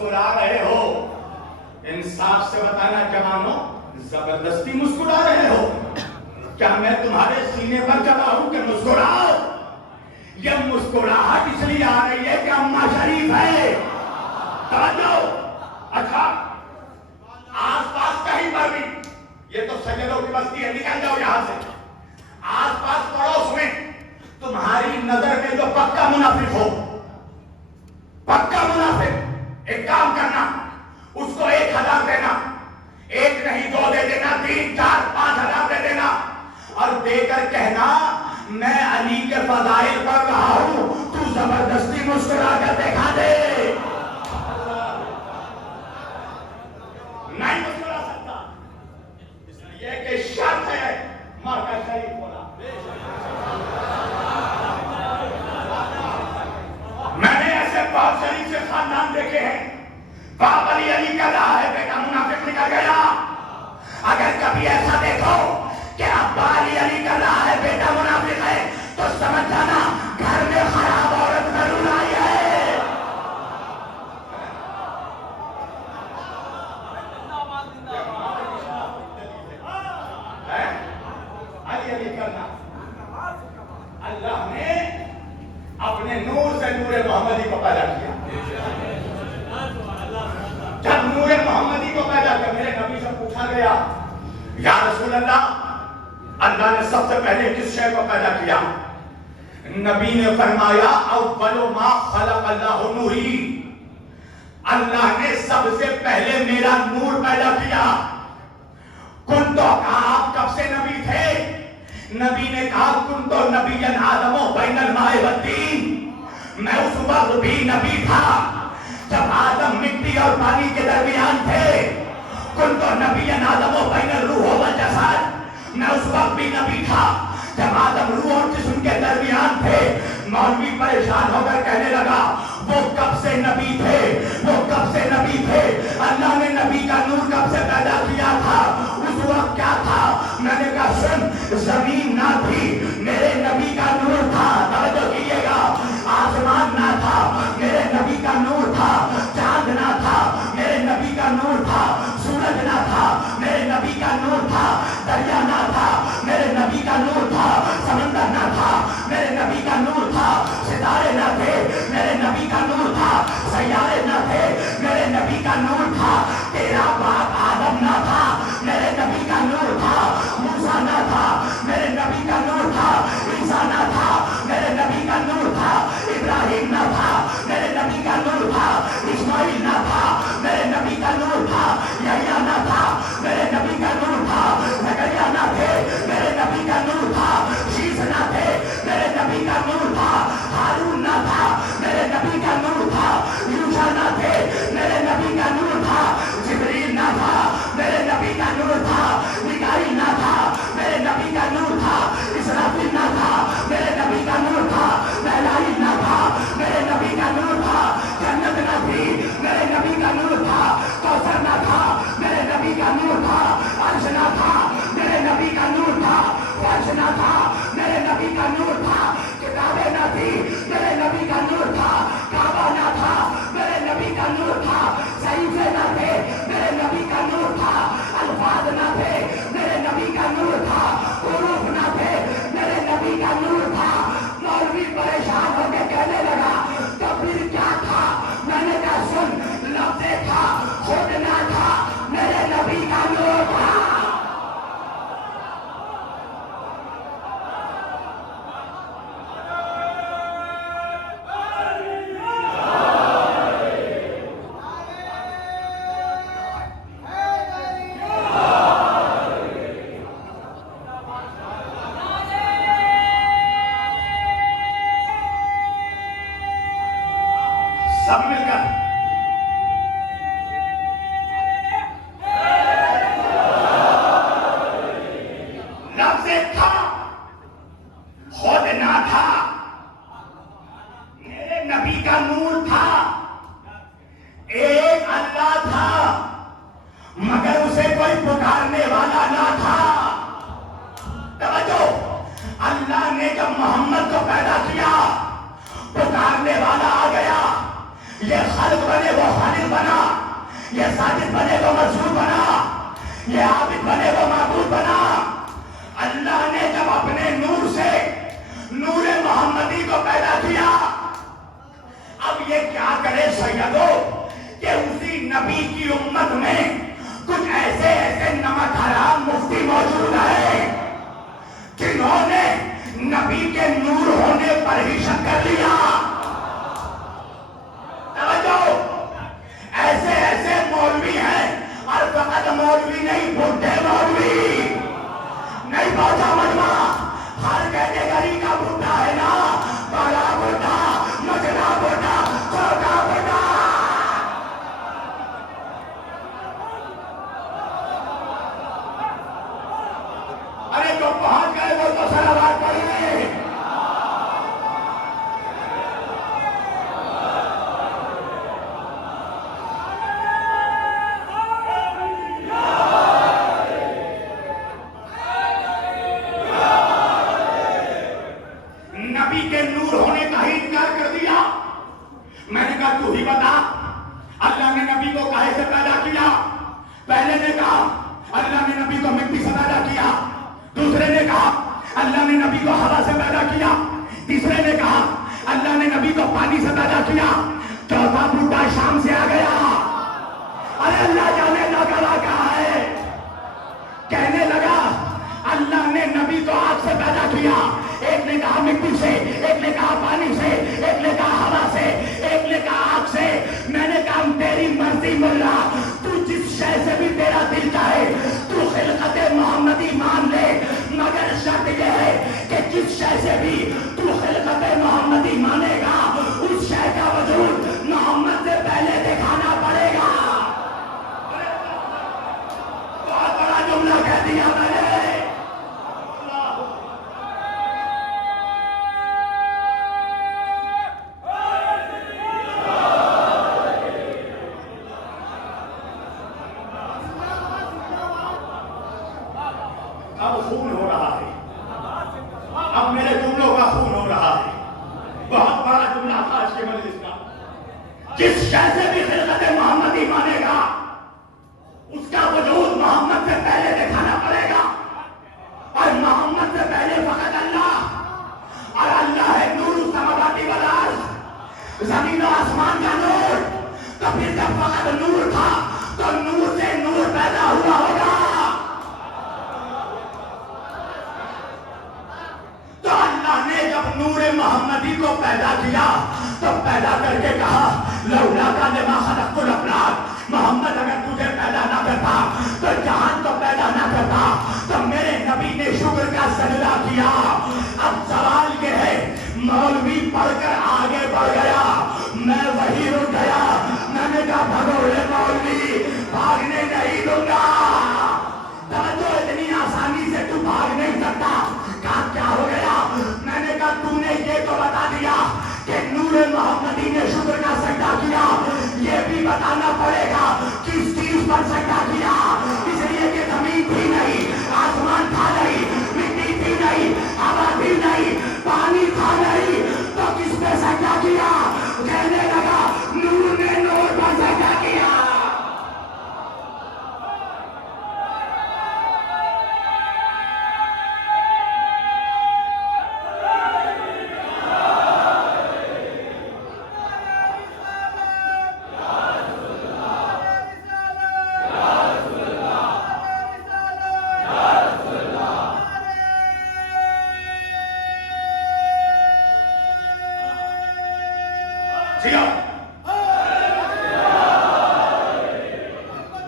مسکرا رہے ہو؟ انصاف سے بتانا جوانوں، زبردستی مسکرا رہے ہو؟ کیا میں تمہارے سینے پر چڑھا ہوں کہ مسکراؤ؟ یہ مسکراہٹ اس لیے آ رہی ہے کہ اماں شریف ہے۔ توجہ، اچھا آس پاس کہیں پر بھی، یہ تو سجدوں کی بستی ہے، نکل جاؤ یہاں سے، آس پاس پڑوس میں تمہاری نظر میں جو پکا منافق ہو، پکا منافق، ایک کام کرنا، اس کو 1000 دینا، 1 نہیں 2 دے دینا، 3 4 5 ہزار دے دینا، اور دے کر کہنا میں علی کے فضائل پڑھ رہا ہوں، تو زبردستی مسکرا کر دکھا دے۔ نہیں مسکرا سکتا، اس لیے کہ شرط ہے مکہ شریف ہونا۔ میں نے ایسے بہت شریف سے خاندان دیکھے ہیں، باپ علی کہہ رہا ہے، بیٹا منافق نکل گیا۔ اگر کبھی ایسا دیکھو کہ ابا علی کہہ رہا ہے، بیٹا منافق ہے، تو سمجھ جانا گھر میں خراب عورت ضرور آئی ہے۔ علی کرنا، اللہ نے اپنے نور سے نور محمدی کو پیدا کیا۔ جب نور محمدی کو پیدا کیا، میرے نبی سے پوچھا گیا یا رسول اللہ نے سب سے پہلے کس شے کو پیدا کیا؟ نبی نے فرمایا اول ما خلق اللہ نوری، اللہ نے سب سے پہلے میرا نور پیدا کیا۔ کن تو آپ کب سے نبی تھے؟ نبی نے کہا کن تو نبی آدم بین الماء والطین، میں اس وقت بھی نبی تھا جب آدم مٹی اور پانی کے درمیان تھے۔ کن تو نبی آدم بین الروح والجسد، میں اس وقت بھی نبی تھا جب آدم روح اور جسم کے درمیان تھے۔ مولوی پریشان ہو کر کہنے لگا وہ کب سے نبی تھے، وہ کب سے نبی تھے، اللہ نے نبی کا نور کب سے پیدا کیا تھا، اس وقت کیا تھا؟ میں نے کہا سن، زمین نہ تھی، میرے نبی کا نور تھا، توجہ کیجئے گا، آسمان نہ تھا، میرے نبی کا نور تھا، چاند نہ تھا، میرے نبی کا نور تھا، سورج نہ تھا، میرے نبی کا نور تھا، دریا نہ تھا، میرے نبی کا نور تھا، سمندر نہ تھا، میرے نبی کا نور تھا، ستارے نہ تھے، میرے نبی کا نور تھا، سیارے نہ تھے، میرے نبی کا نور تھا، تیرا باپ آدم نہ تھا، میرے نبی کا نور تھا، موسیٰ نہ تھا، میرے نبی کا نور تھا، عیسیٰ نہ تھا، میرے نبی کا نور تھا، ابراہیم نہ تھا، میرے نبی کا نور تھا، اسماعیل نہ تھا، میرے نبی کا نور تھا، یحییٰ نہ تھا، میرے نبی کا نور تھا، زکریا نہ تھے، میرے نبی کا نور تھا، شیس نہ تھے، میرے نبی کا نور تھا، ہارون نہ تھا، میرے نبی کا نور تھا، یوشع نہ تھے، میرے نبی کا نور تھا، جبریل نہ تھا، میرے نبی کا نور تھا، میکائیل نہ تھا، میرے نبی کا نور تھا، اسرافیل نہ تھا، میرے نبی کا نور تھا، میکائیل نہ تھا، میرے نبی کا نور تھا، جنت نہ تھی، میرے نبی کا نور تھا، کوثر نہ تھا، میرے نبی کا نور تھا، عرش نہ تھا، میرے نبی کا نور تھا، فرش نہ تھا، میرے نبی کا نور تھا، کتابیں نہ تھی، میرے نبی کا نور تھا، کعبہ نہ تھا، میرے نبی کا نور تھا، صحیفے نہ تھے، میرے نبی کا نور تھا، الفاظ نہ تھے، میرے نبی کا نور تھا، حروف نہ تھے، میرے نبی کا نور تھا۔ مولوی پریشان ہو کے کہنے لگا تو پھر کیا تھا؟ میں نے کہا سن، لفظ تھا، خود نہ تھا، میرے نبی کا نور تھا۔ یہ خالق بنے وہ خالق بنا، یہ ساجد بنے وہ مسجود بنا، یہ عابد بنے وہ معبود بنا۔ اللہ نے جب اپنے نور سے نور محمدی کو پیدا کیا، اب یہ کیا کرے سیدو کہ اسی نبی کی امت میں کچھ ایسے نمک حرام مفتی موجود ہیں جنہوں نے نبی کے نور ہونے پر ہی شک کر لیا۔ توجہ، ایسے مولوی ہیں، اور فقط مولوی نہیں، بڈھے مولوی نہیں پہنچا مجمع، ہر کیٹیگری کا بڈھا ہے نا، بڑا بڈھا، مجرا بڈھا، چھوٹا بڈھا۔ ارے جو پہنچ گئے وہ تو صلوات پڑھیں۔ نبی کے نور ہونے کا ہی انکار کر دیا۔ میں نے کہا تو ہی بتا، اللہ نے نبی کو کاہے سے پیدا کیا؟ پہلے نے کہا اللہ نے نبی کو مٹی سے پیدا کیا، دوسرے نے کہا اللہ نے نبی کو ہوا سے پیدا کیا، تیسرے نے کہا اللہ نے نبی کو پانی سے پیدا کیا، چوتھا بوٹا شام سے آ گیا۔ ارے اللہ جانے لگا کہا ہے، کہنے لگا اللہ نے نبی کو آگ سے پیدا کیا، ایک نے کہا مٹی سے، ایک نے کہا پانی سے، ایک نے کہا ہوا سے، ایک نے کہا آگ سے۔ میں نے کہا تیری مرضی ملا، تو جس شے سے بھی تیرا دل چاہے تو خلقت محمدی مان لے، مگر شرط یہ ہے کہ جس شے سے بھی تو خلقت محمدی مانے گا اس شے کا وجود محمد سے پہلے دکھانا پڑے گا۔ بہت بڑا جملہ کہہ دیا میں نے۔ اب خون ہو رہا ہے، اب میرے جملوں کا خون ہو رہا ہے۔ بہت بڑا جملہ تھا آج کے مجلس کا، جس شے سے بھی خلقت محمدی مانے گا اس کا وجود محمد سے پہلے دکھانا پڑے گا، اور محمد سے پہلے فقط اللہ، اور اللہ ہے نور السماوات والارض، زمین و آسمان کا نور۔ تو پھر جب فقط نور تھا تو نور سے نور پیدا ہوا ہوگا۔ تو اللہ نے جب نور محمدی کو پیدا کیا تو پیدا کر کے کہا لولا کا لما خلقت الافلاک، محمد اگر تجھے پیدا نہ کرتا تو جہان کو پیدا نہ کرتا۔ تو میرے نبی نے شکر کا سجدہ کیا۔ اب سوال یہ ہے، مولوی پڑھ کر آگے بڑھ گیا، میں وہی رک گیا۔ میں نے کہا بھگوڑے مولوی، بھاگنے نہیں دوں گا۔ توجہ، اتنی آسانی سے تو بھاگ نہیں سکتا۔ کہا کیا ہو گیا؟ میں نے کہا تو نے یہ تو بتا دیا کہ نور محمدی نے شکر کا سجدہ کیا، یہ بھی بتانا پڑے گا کس چیز پر سجدہ کیا۔ اس لیے کہ زمین تھی نہیں، آسمان تھا نہیں، مٹی تھی نہیں، ہوا تھی نہیں، پانی تھا نہیں، تو کس پہ سجدہ کیا؟ کہنے لگا نور نے نور پر سجدہ کیا۔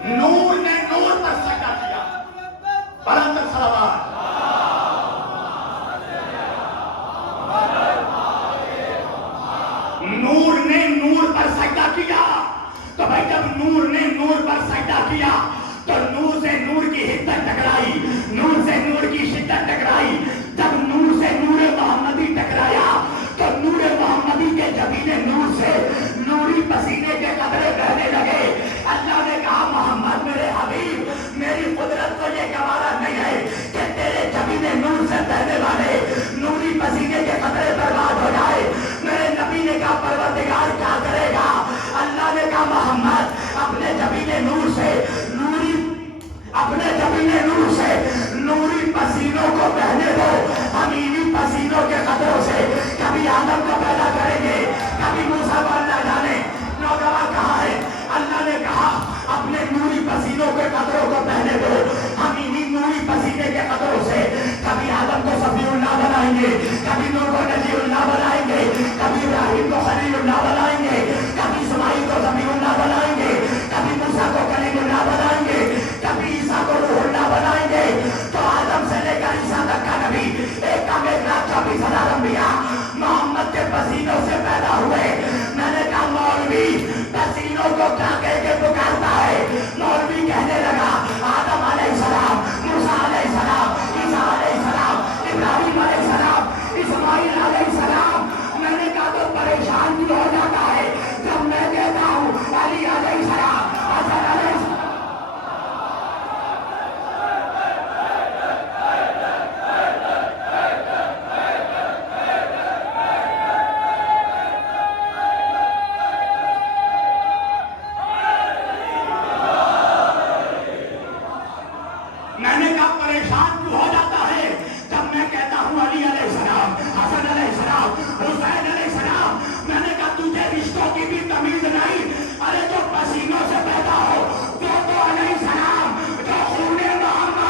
نور نے نور پر سجدہ کیا۔ بلند صلوات۔ نور نے نور پر سجدہ کیا۔ تو بھائی جب نور نے نور پر سجدہ کیا تو نور سے نور کی حدت ٹکرائی، نور سے نور کی شدت ٹکرائی۔ جب نور سے نور محمدی ٹکرایا تو نور محمدی کے جبین نور سے نوری پسینے کے قطرے بہنے لگے۔ اللہ نے کہا محمد میرے حبیب، میری قدرت کو یہ گوارا نہیں ہے کہ تیرے جبین نور سے بہنے والے نوری پسینے کے قطرے برباد ہو جائے۔ میرے نبی نے کہا پروردگار کیا کرے گا؟ کیا کہہ کے پکارتا ہے؟ مولوی کہنے لگا آدم علیہ السلام، موسیٰ علیہ السلام، عیسیٰ علیہ السلام، ابراہیم علیہ السلام، اسماعیل علیہ السلام۔ میں نے کہا تو پریشان بھی ہو جاتا ہے جب میں کہتا ہوں علی علیہ السلام، حسن علیہ السلام۔ میں نے کہا پریشان کیوں ہو جاتا ہے جب میں کہتا ہوں علی علیہ السلام، حسن علیہ السلام، حسین علیہ السلام۔ میں نے کہا تجھے رشتوں کی بھی تمیز نہیں؟ ارے جو پسینوں سے پیدا ہو وہ تو علیہ السلام، جو خون محمد۔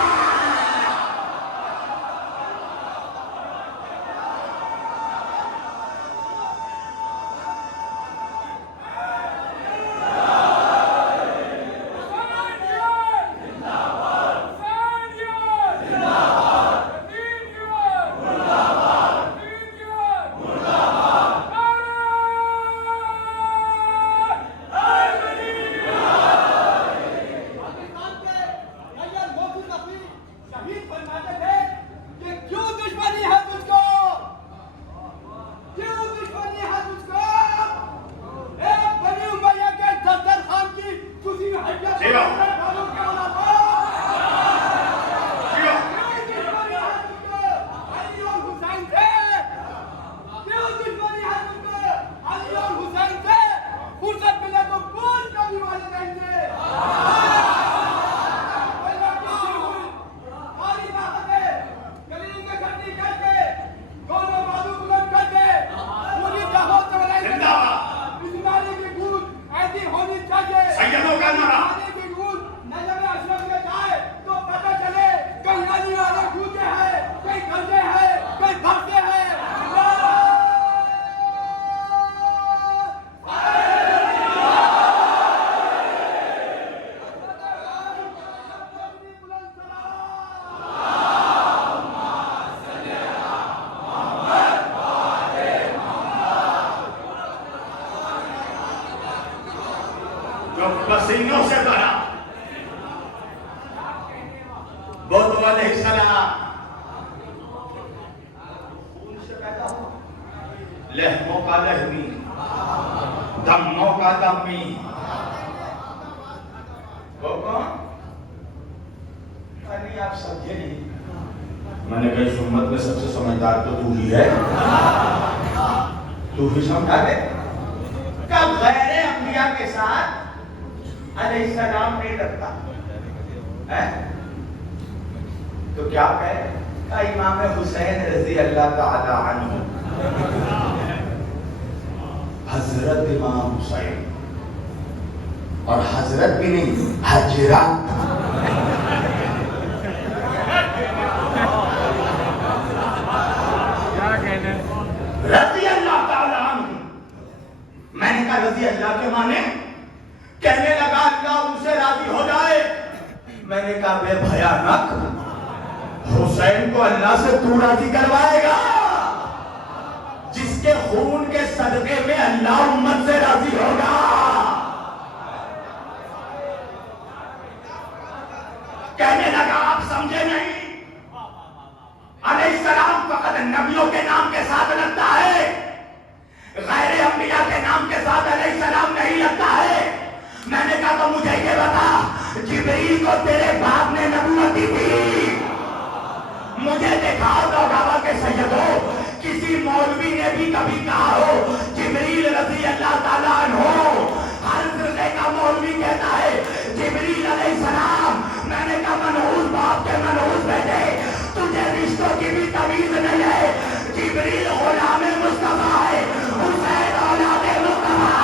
پسینوں سے بھرا وہ تو علیہ السلام خون سے پیدا ہوا، لحموں کا لحمی، دموں کا دمی۔ وہ کون؟ نہیں آپ سمجھے نہیں۔ میں نے کہا اس امت میں سب سے سمجھدار تو ہی ہے، تو ہی سمجھا دے۔ کب غیر انبیاء کے ساتھ علیہ السلام نہیں رکھتا تو کیا کہے؟ امام حسین رضی اللہ تعالی عنہ، حضرت امام حسین، اور حضرت بھی نہیں حجرت۔ رضی اللہ تعالی عنہ۔ میں نے کہا رضی اللہ کے معنی؟ کہنے لگا اللہ ان سے راضی ہو جائے۔ میں نے کہا بے بھیانک، حسین کو اللہ سے تو راضی کروائے گا؟ جس کے خون کے صدقے میں اللہ امت سے راضی ہوگا۔ کہنے لگا آپ سمجھے نہیں، علیہ السلام فقط نبیوں کے نام کے ساتھ لگتا ہے، غیر انبیاء کے نام کے ساتھ علیہ السلام نہیں لگتا ہے۔ میں نے کہا تو مجھے یہ بتا، جبریل کو تیرے باپ نے نبوت دی تھی؟ مجھے دکھاؤ نوگاوا کے سیدوں، کسی مولوی نے بھی کبھی کہا ہو جبریل رضی اللہ تعالیٰ عنہ؟ ہر فرقے کا مولوی کہتا ہے جبریل علیہ السلام۔ میں نے کہا منحوس باپ کے منحوس بیٹے، تجھے رشتوں کی بھی تمیز نہیں ہے۔ جبریل غلام مصطفیٰ ہے، حسین اولاد مصطفیٰ۔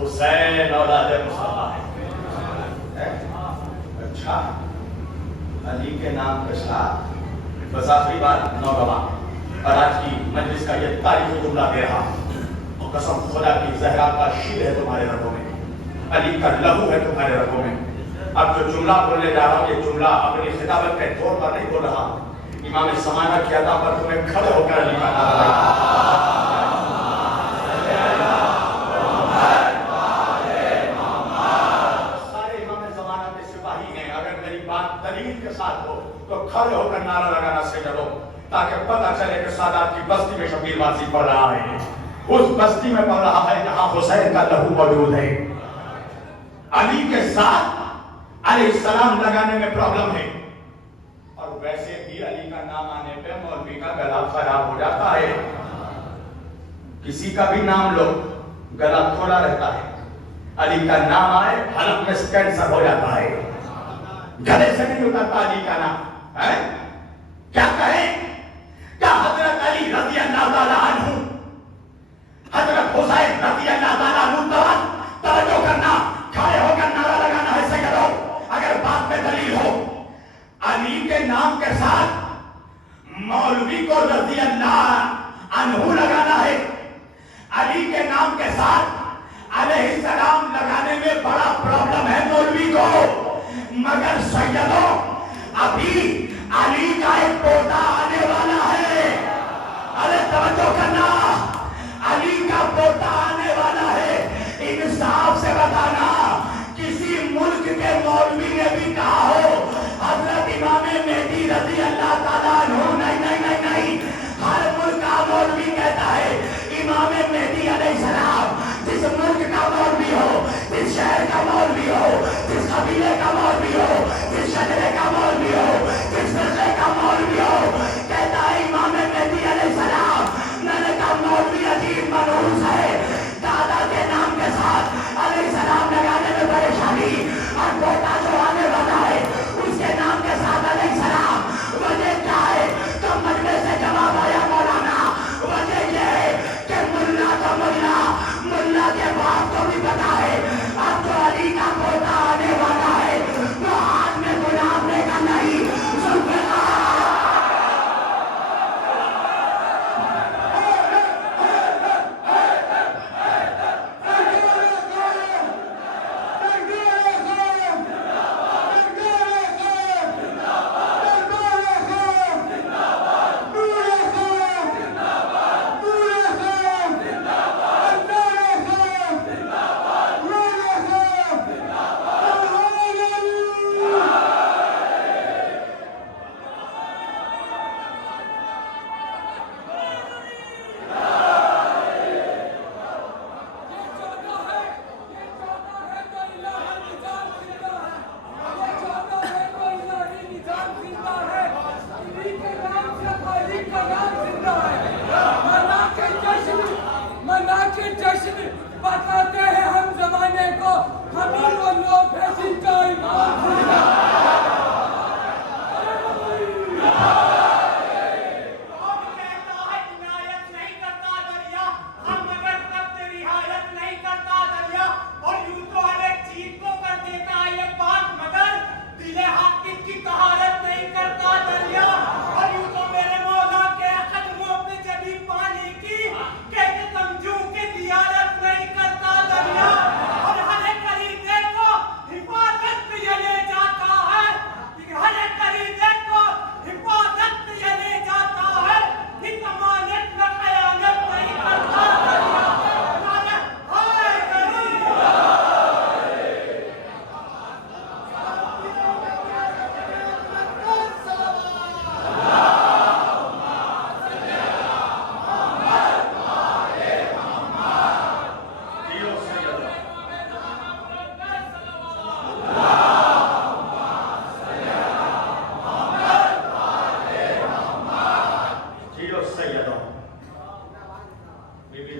حسین اولاد مصطفیٰ ہے. اچھا، علی کے نام کے ساتھ بس آخری بار نوگواں اور آج کی مجلس کا یہ تاریخی جملہ دے رہا اور قسم خدا کی زہرا کا شیر ہے تمہارے رگوں میں، علی کا لہو ہے تمہارے رگوں میں. اب جو جملہ بولنے جا رہا ہوں یہ جملہ اپنی خطابت کے طور پر نہیں بول رہا، امام زمانہ کی ادا پر تمہیں کھڑے ہو کر علی کا نام دلیل کے ساتھ ہو تو کھڑے ہو کر نعرہ لگانا سجدو، تاکہ پتہ چلے کہ سادات کی بستی میں شبیر واسی پڑھ رہا ہے، اس بستی میں پڑھ رہا ہے جہاں حسین کا لہو موجود ہے. علی کے ساتھ علیہ السلام لگانے میں پرابلم ہے، اور ویسے بھی علی کا نام آنے پہ مولوی کا گلا خراب ہو جاتا ہے. کسی کا بھی نام لو گلا کھولا رہتا ہے، علی کا نام آئے حلق میں کینسر ہو جاتا ہے، گلے سے نہیں اترتا علی کا نام ہے. کیا کہیں کیا حضرت علی رضی اللہ تعالیٰ عنہ، حضرت حسین رضی اللہ تعالیٰ عنہ، توجہ کرنا، کھڑے ہو کر نعرہ لگانا ہے سیدو. اگر بات میں دلیل ہو علی کے نام کے ساتھ مولوی کو رضی اللہ عنہ لگانا ہے، علی کے نام کے ساتھ علیہ السلام لگانے میں بڑا پرابلم ہے مولوی کو. مگر سیدوں ابھی علی کا ایک پوتا آنے والا ہے. ارے توجہ کرنا، علی کا پوتا آنے والا ہے. انصاف سے بتانا، کسی ملک کے مولوی نے بھی کہا ہو حضرت امام مہدی رضی اللہ تعالیٰ عنہ، نہیں نہیں نہیں نہیں، ہر ملک کا مولوی کہتا ہے امام مہدی علیہ السلام. جس ملک کا مولوی ہو، جس شہر کا مولوی ہو، جس قبیلے کا مولوی ہو، جس شجرے کا مولوی ہو، جس فرقے کا مولوی ہو، کہتا ہے امام مہدی علیہ السلام. میں نے کہا مولوی عجیب منحوس ہے، دادا کے نام کے ساتھ علیہ السلام لگانے میں پریشانی، اور پوتا جو آنے والا ہے اس کے نام کے ساتھ علیہ السلام. وجہ کیا ہے؟ تو مجمع سے جواب آیا مولانا، وجہ یہ ہے کہ ملا تو ملا کے باپ کو بھی پتا ہے اب جو علی کا پوتا آنے والا ہے وہ ہاتھ میں گلاب لے کر نہیں بتاتے ہیں ہم زمانے کو، ہمیں وہ لوگ ہیں جن کا ایمان زندہ اور ہر ایک قریب دیکھو حفاظت پہ یہ لے جا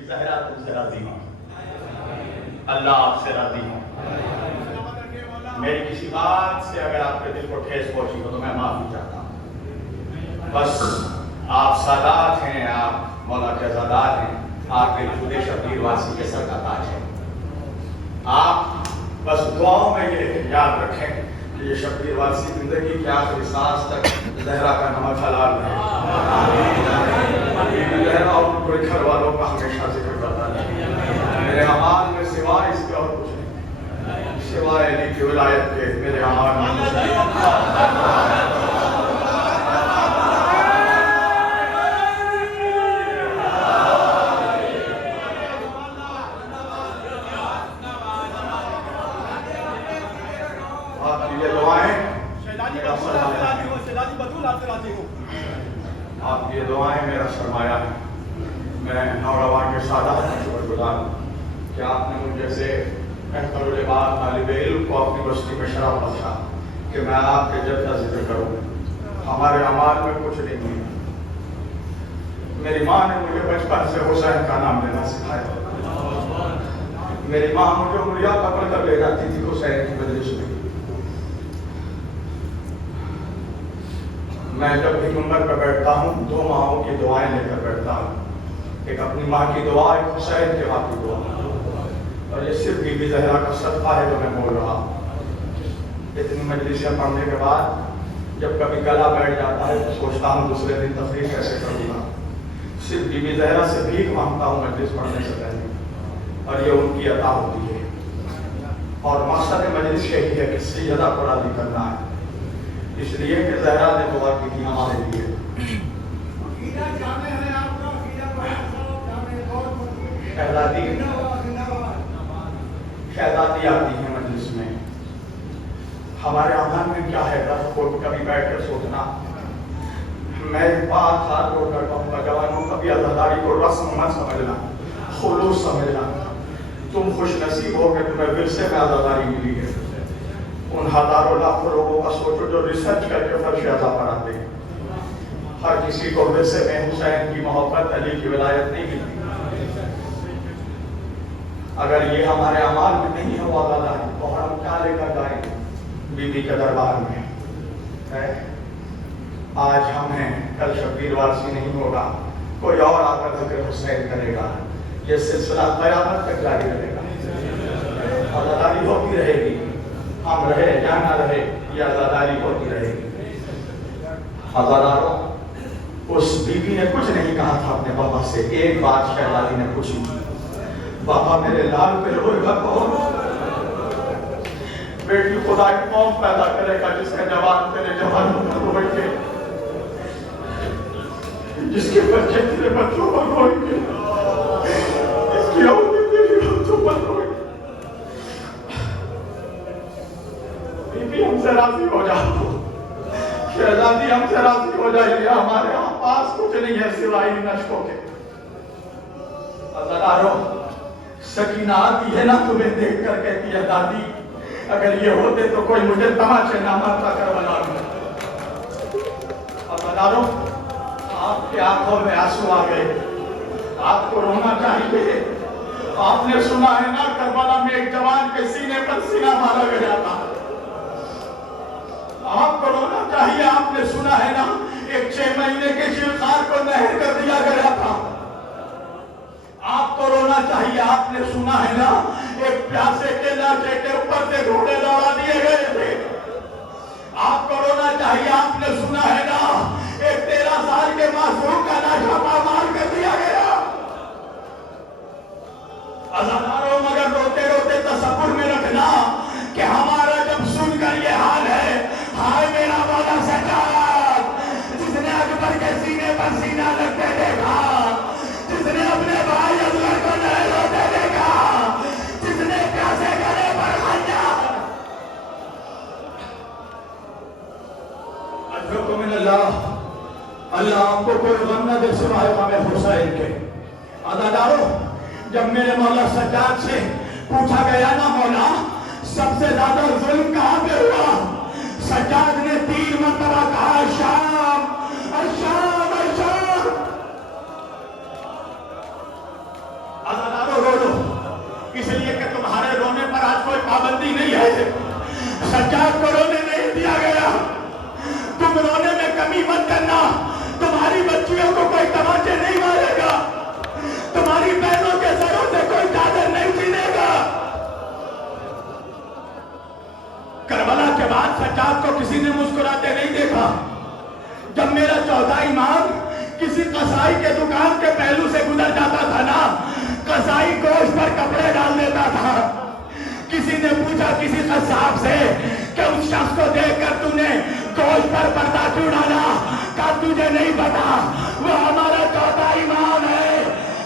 زہرا تم سے راضی ہوں، اللہ آپ سے راضی ہوں. میری کسی بات سے اگر آپ کے دل کو ٹھیس پہنچی ہو تو میں معافی چاہتا ہوں. بس آپ سادات ہیں، آپ مولا کے آزادار ہیں، آپ کے وجود شبیر واسی کے سر کا تاج ہے. آپ بس دعاؤں میں یہ یاد رکھیں کہ یہ شبیر واسی زندگی کے آخری سانس تک زہرا کا نمک حلال رہے. زہرا اور ان کے گھر والوں کا ہمیشہ ذکر کرتا ہے. میرے اعمال میں سوائے اس کے اور کچھ نہیں، سوائے علی کی ولایت کے میرے اعمال میں کچھ نہیں. آپ کی یہ دعائیں میرا سرمایہ ہے. میں نوجوان کے سادات کا شکر گزار ہوں کہ آپ نے مجھے سے بہتر العباد طالب علم کو اپنی بستی میں شرف بخشا کہ میں آپ کے جد کا ذکر کروں. ہمارے اعمال میں کچھ نہیں ہے. میری ماں نے مجھے بچپن سے حسین کا نام لینا سکھایا. میری ماں مجھے انگلیاں پکڑ کر لے جاتی تھی حسین کی مجلس میں. میں جب بھی منبر پہ بیٹھتا ہوں 2 ماؤں کی دعائیں لے کر بیٹھتا ہوں. ایک اپنی ماں کی دعا، ایک حسین کے ماں کی دعا. اور یہ صرف بی بی زہرا کا صدقہ ہے جو میں بول رہا ہوں. اتنی مجلسیں پڑھنے کے بعد جب کبھی گلا بیٹھ جاتا ہے تو سوچتا ہوں دوسرے دن تفریح کیسے کروں گا. صرف بی بی زہرا سے بھیک مانگتا ہوں مجلس پڑھنے سے پہلے، اور یہ ان کی عطا ہوتی ہے. اور مقصد مجلس یہی ہے کہ سیدہ کو راضی کرنا ہے. اس لیے کہ زہرا نے دعا کی تھی ہمارے لیے. شہزادی آتی ہے مجلس میں. ہمارے اعمال میں کیا ہے رب کو کبھی بیٹھ کر سوچنا. میں ایک بات ہاتھ جوڑ کر کہوں گا جوانوں، کبھی عزاداری کو رسم مت سمجھنا، خلوص سمجھنا. تم خوش نصیب ہو کہ تمہیں ورثے میں عزاداری ملی ہے. ان ہزاروں لاکھوں لوگوں کا سوچو جو ریسرچ کر کے فرش عزا پر آتے ہیں. ہر کسی کو ورثے میں حسین کی محبت، علی کی ولایت نہیں ملتی. اگر یہ ہمارے اعمال میں نہیں ہے وہ عزاداری تو ہم کیا لے کر جائیں بی بی کے دربار میں. آج ہم ہیں، کل شبیر وارسی نہیں ہوگا، کوئی اور آ کر ذکر حسین کرے گا. یہ سلسلہ قیامت تک جاری رہے گا. عزاداری ہوتی رہے گی، ہم رہے یا نہ رہے یہ عزاداری ہوتی رہے گی. عزاداروں، اس بی بی نے کچھ نہیں کہا تھا اپنے بابا سے. ایک بات شہزادی نے پوچھی، بابا میرے لال پہ روئے گا کون؟ بیٹی خدا کی قوم پیدا کرے گا جس کے جوان تیرے جوانوں پر روئیں گے، جس کے بچے تیرے بچوں پر روئیں گے، جس کی عورتیں تیرے بچوں پر روئیں گے. بی بی ہم سے راضی ہو جاؤ، شہزادی ہم سے راضی ہو جائیے. ہمارے ہاں پاس کچھ نہیں ہے سوائے نشکوں کے. عزاداروں، سکینہ آتی ہے نا تمہیں دیکھ کر کہتی ہے دادی اگر یہ ہوتے تو کوئی مجھے تماچے نہ مارتا کر بنا لوں. عزاداروں، آپ کے آنکھوں میں آنسو آ گئے. آپ کو رونا چاہیے. آپ نے سنا ہے نا کربلا میں ایک جوان کے سینے پر سینہ مارا گیا تھا. آپ کو رونا چاہیے. آپ نے سنا ہے نا ایک 6 مہینے کے شیرخوار کو نہر کر دیا گیا تھا. آپ کو رونا چاہیے. آپ نے سنا ہے نا ایک پیاسے کے لاچے کے اوپر سے گھوڑے دوڑا دیے گئے تھے. آپ کو رونا چاہیے. آپ نے سنا ہے نا ایک 13 سال کے معصوم کا لاشا پامال کر دیا گیا. عزاداروں، مگر روتے روتے تصور میں رکھنا کہ ہمارا جب سن کر یہ حال ہے، ہائے میرا مولا سجاد جس نے اکبر کے سینے پر سینہ لگتے دیکھا، جس نے اپنے بھائی اصغر کو نہر ہوتے دیکھا، جس نے پیاسے گلے پر خنجر. اجرکم من اللہ، اللہ آپ کو کوئی غم نہ دے سوائے غم حسین کے. عزاداروں، جب میرے مولا سجاد سے پوچھا گیا نا مولا سب سے زیادہ ظلم کہاں پہ ہوا، سجاد نے 3 مرتبہ کہا شام الشام الشام. اس لیے کہ تمہارے رونے پر آج کوئی پابندی نہیں ہے. سجاد کو رونے نہیں دیا گیا. تم رونے میں کمی مت کرنا. تمہاری بچیوں کو کوئی تماچے نہیں مارے گا. تمہاری بہنوں کے سروں سے کوئی چادر نہیں چھینے گا. کربلا کے بعد سجاد کو کسی نے مسکراتے نہیں دیکھا. جب میرا چوتھا امام کسی قصائی کے دکان کے پہلو سے گزر جاتا تھا نا, قصائی گوشت پر کپڑے ڈال دیتا تھا. کسی نے پوچھا کسی قصاب سے کہ اس شخص کو دیکھ کر تو نے گوشت پر پردہ کیوں ڈالا؟ کہا تجھے نہیں پتا, وہ ہمارا چوتھا امام ہے.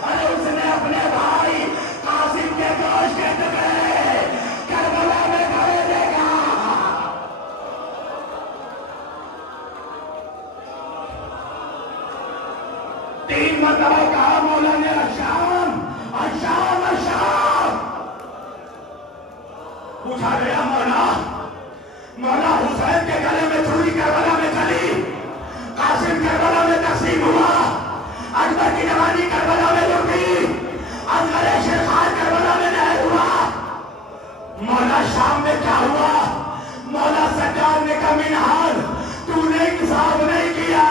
ارے اس نے اپنے بھائی قاسم کے گوشت کے ٹکڑے کربلا میں کھڑے دیکھا. 3 مرتبہ کہا مولا نے الشام الشام الشام. پوچھا گیا مولا حسین کے گلے میں چھری کربلا میں چلی, قاسم کربلا میں تقسیم ہوا, اکبر کی جوانی کربلا میں لٹی, اصغر شیخان کربلا میں نہر ہوا. مولا شام میں کیا ہوا؟ مولا سجاد نے کہا منہال تو نے انصاف نہیں کیا.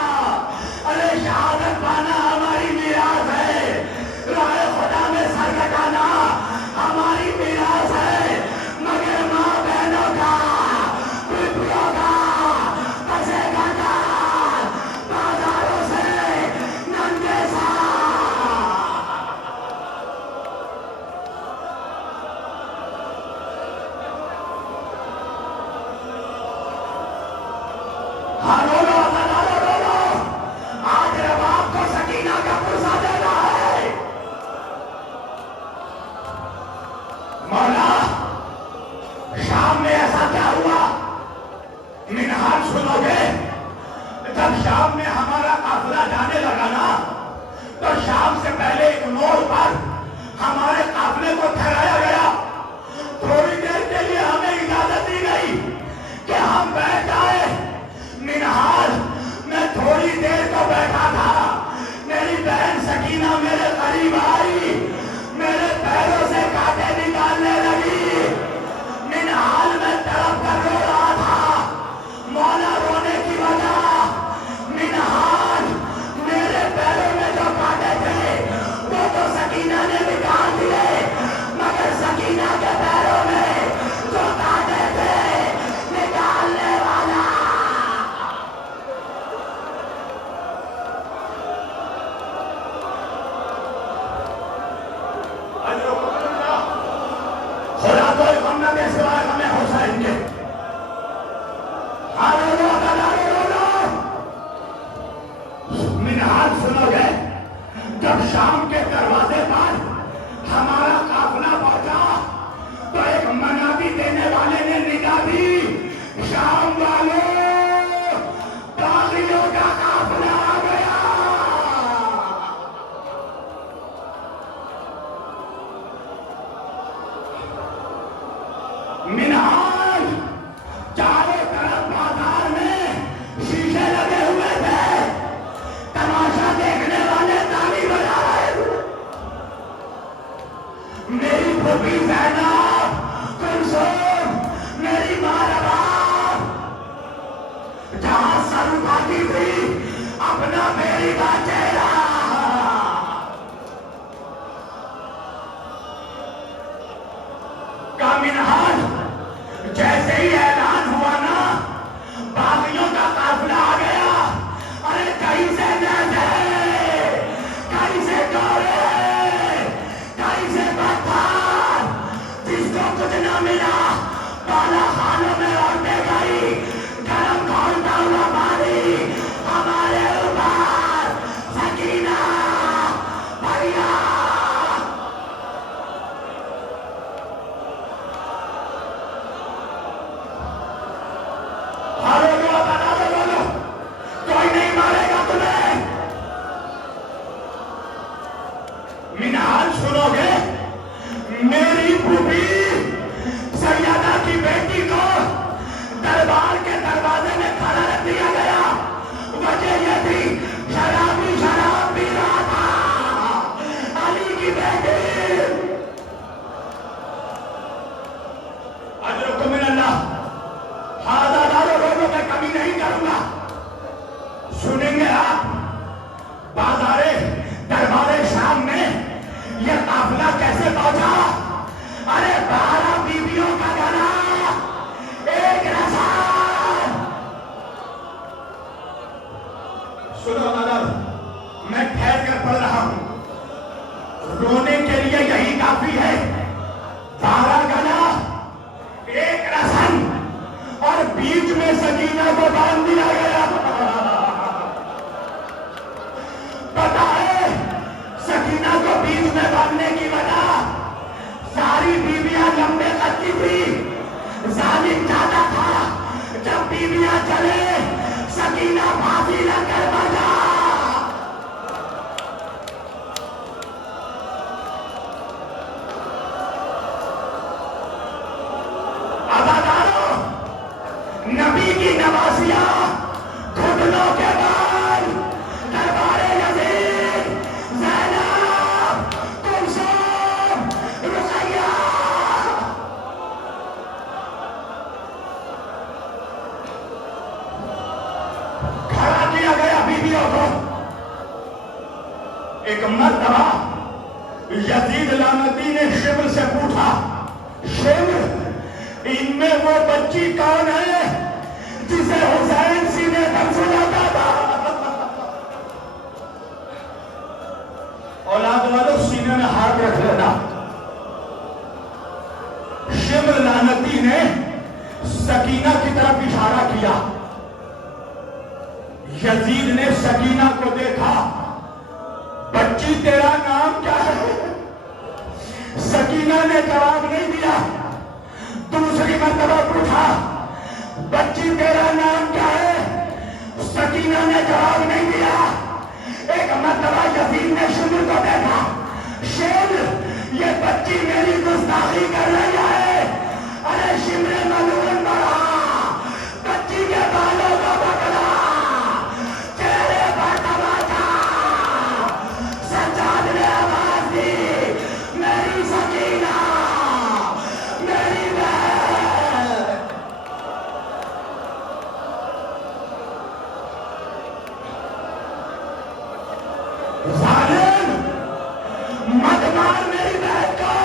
ارے شہادت پانا ہماری میراث ہے, راہ خدا میں سر کٹانا ہماری میراث ہے, مگر ماں بہنوں کا پتروں کا پسے گانا بازاروں سے ننگے سا. آج رباب کو سکینہ کا پرسا دینا ہے. مولا شام میں ایسا کیا ہوا؟ منہاج سنو گے. جب شام میں ہمارا قافلہ جانے لگا نا, تو شام سے پہلے ایک موڑ پر ہمارے قافلے کو ٹھہرایا گیا. تھوڑی دیر کے لیے ہمیں اجازت دی گئی کہ ہم بیٹھ جائیں. منہاج میں تھوڑی دیر کو بیٹھا تھا, میری بہن سکینہ میرے قریب آئی, میرے پیروں سے کانٹے نکالنے لگی. منہاج میں تڑپ کر رو رہا تھا. مولا رونے کی وجہ منہاج میرے پیروں میں جو کانٹے تھے وہ تو سکینہ نے نکال دیے, مگر سکینہ کے پیروں میں جو کانٹے تھے نکالنے والا خدا کوئی غم نہ دے سوائے ہمیں حسین کے. منہاج سنو گے. جب شام کے دروازے پر ہمارا قافلہ پہنچا تو ایک منادی دینے والے نے ندا دی, شام والوں باغیوں کا قافلہ آ گیا. منہاج چاروں طرف بازار میں شیشے لگے ہوئے تھے, تماشا دیکھنے والے تالی بجا رہے تھے. میری پھوپھی زینب, کلثوم, میری ماں رباب جہاں سر اٹھاتی تھی اپنا بیٹی کا چہرہ کا منہاج جیسے ہی اعلان ہوا نا, باغیوں کا قافلہ آ گیا. ارے کہیں سے نیزے, کہیں سے گورے, کہیں سے پتھر, جس کو کچھ نہ ملا بالا خانوں میں عورتیں گئی. گرم کھولتا ہوا پانی ہمارے اوپر. سکینہ بھیا کوئی نہیں مارے گا تمہیں. منہاج سنو گے. میری پھوپھی سیدہ کی بیٹی کو دربار کے دروازے میں کھڑا رکھ دیا گیا. وجہ یہ تھی شرابی شراب پی رہا تھا. علی کی بیٹی رونے کے لیے یہی کافی ہے. 12 گنا، 1 رسن اور بیچ میں سکینہ کو باندھ دیا گیا. پتا ہے سکینہ کو بیچ میں باندھنے کی وجہ ساری بیویاں لمبے قد کی تھی. ظالم چاہتا تھا جب بیویاں چلے سکینہ پھانسی لگ کر مر جا. نبی کی نوازیاں گھٹنوں کے بال دربار یزید، زینب، کلثوم، رقیہ. کھڑا کیا گیا بیویوں کو. ایک مرتبہ یزید لعنتی نے شمر سے پوچھا، شمر ان میں وہ بچی کون ہے جسے حسین سینے پر سلاتا تھا؟ اولاد والوں سینے میں ہاتھ رکھ لینا. شمر لعنتی نے سکینہ کی طرف اشارہ کیا. یزید نے سکینہ کو دیکھا. بچی تیرا نام کیا ہے؟ سکینہ نے جواب نہیں دیا. دوسری مرتبہ پوچھا، بچی تیرا نام کیا ہے؟ سکینہ نے جواب نہیں دیا. ایک مرتبہ یزید نے شمر کو دیکھا. شمر یہ بچی میری گستاخی کر رہی ہے. ارے شمر ملعون بڑا، بچی کے بالوں کو پکڑا، چہرے پر تماچا. سجاد نے آواز دی، میری سکینہ، میری بہن. ظالم مت مار میری بہن کو.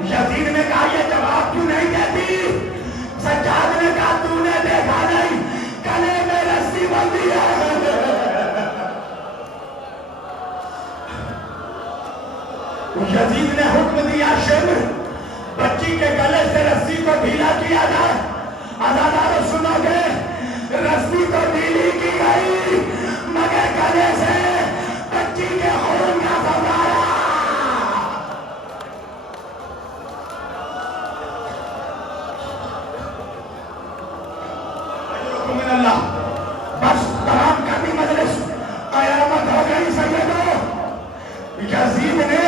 یزید نے کہا یہ جواب کیوں نہیں دیتی؟ سجاد نے کہا تو نے دیکھا نہیں گلے میں رسی بندھی ہے. یزید نے حکم دیا شمر بچی کے گلے سے رسی کو ڈھیلا کیا جائے. عزادارو سنو گے، رسی تو ڈھیلی کی گئی مگر گلے سے بچی کے خون کا فوارہ. من اللہ بس تمام کرنی مجلس، قیامت ہو گئی سیدو. یزید نے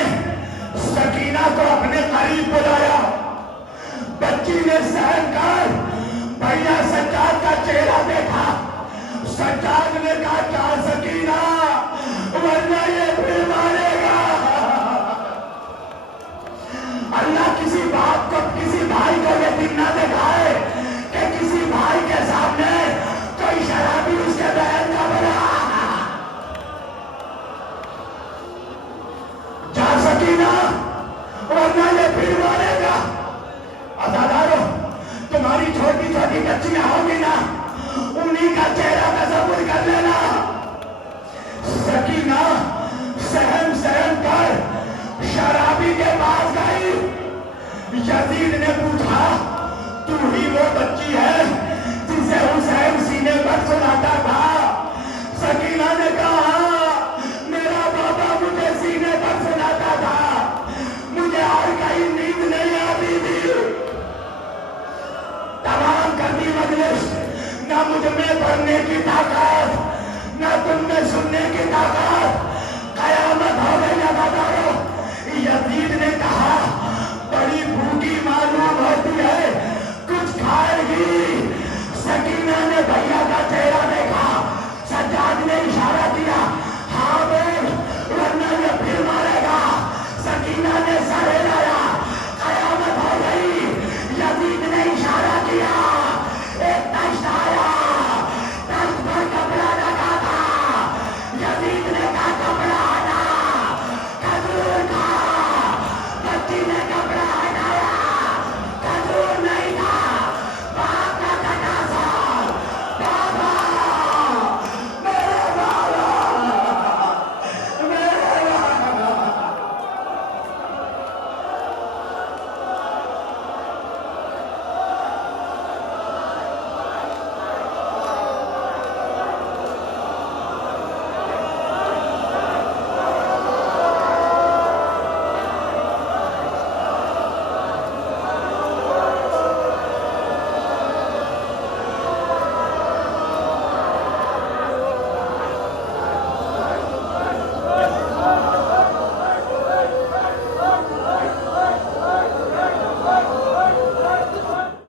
سکینہ کو اپنے قریب بلایا. بچی نے سہن کر بھیا سجاد کا چہرہ دیکھا. سجاد نے کہا کیا سکینہ، ورنہ یہ پھر مارے گا. اللہ کسی باپ کو، کسی بھائی کو یہ دن نہ دکھائے کہ کسی بھائی کے سامنے کوئی شرابی اس کے بہن کا بنا. جا سکینہ ورنہ یہ پھر مارے گا. عزادارو تمہاری چھوٹی چھوٹی بچیاں ہوگی نا، انہی کا چہرہ تصور کر لینا. سکینہ سہم سہم کر شرابی کے پاس گئی. یزید نے پوچھا تو ہی وہ بچی ہے جسے حسین سینے پر سلاتا تھا؟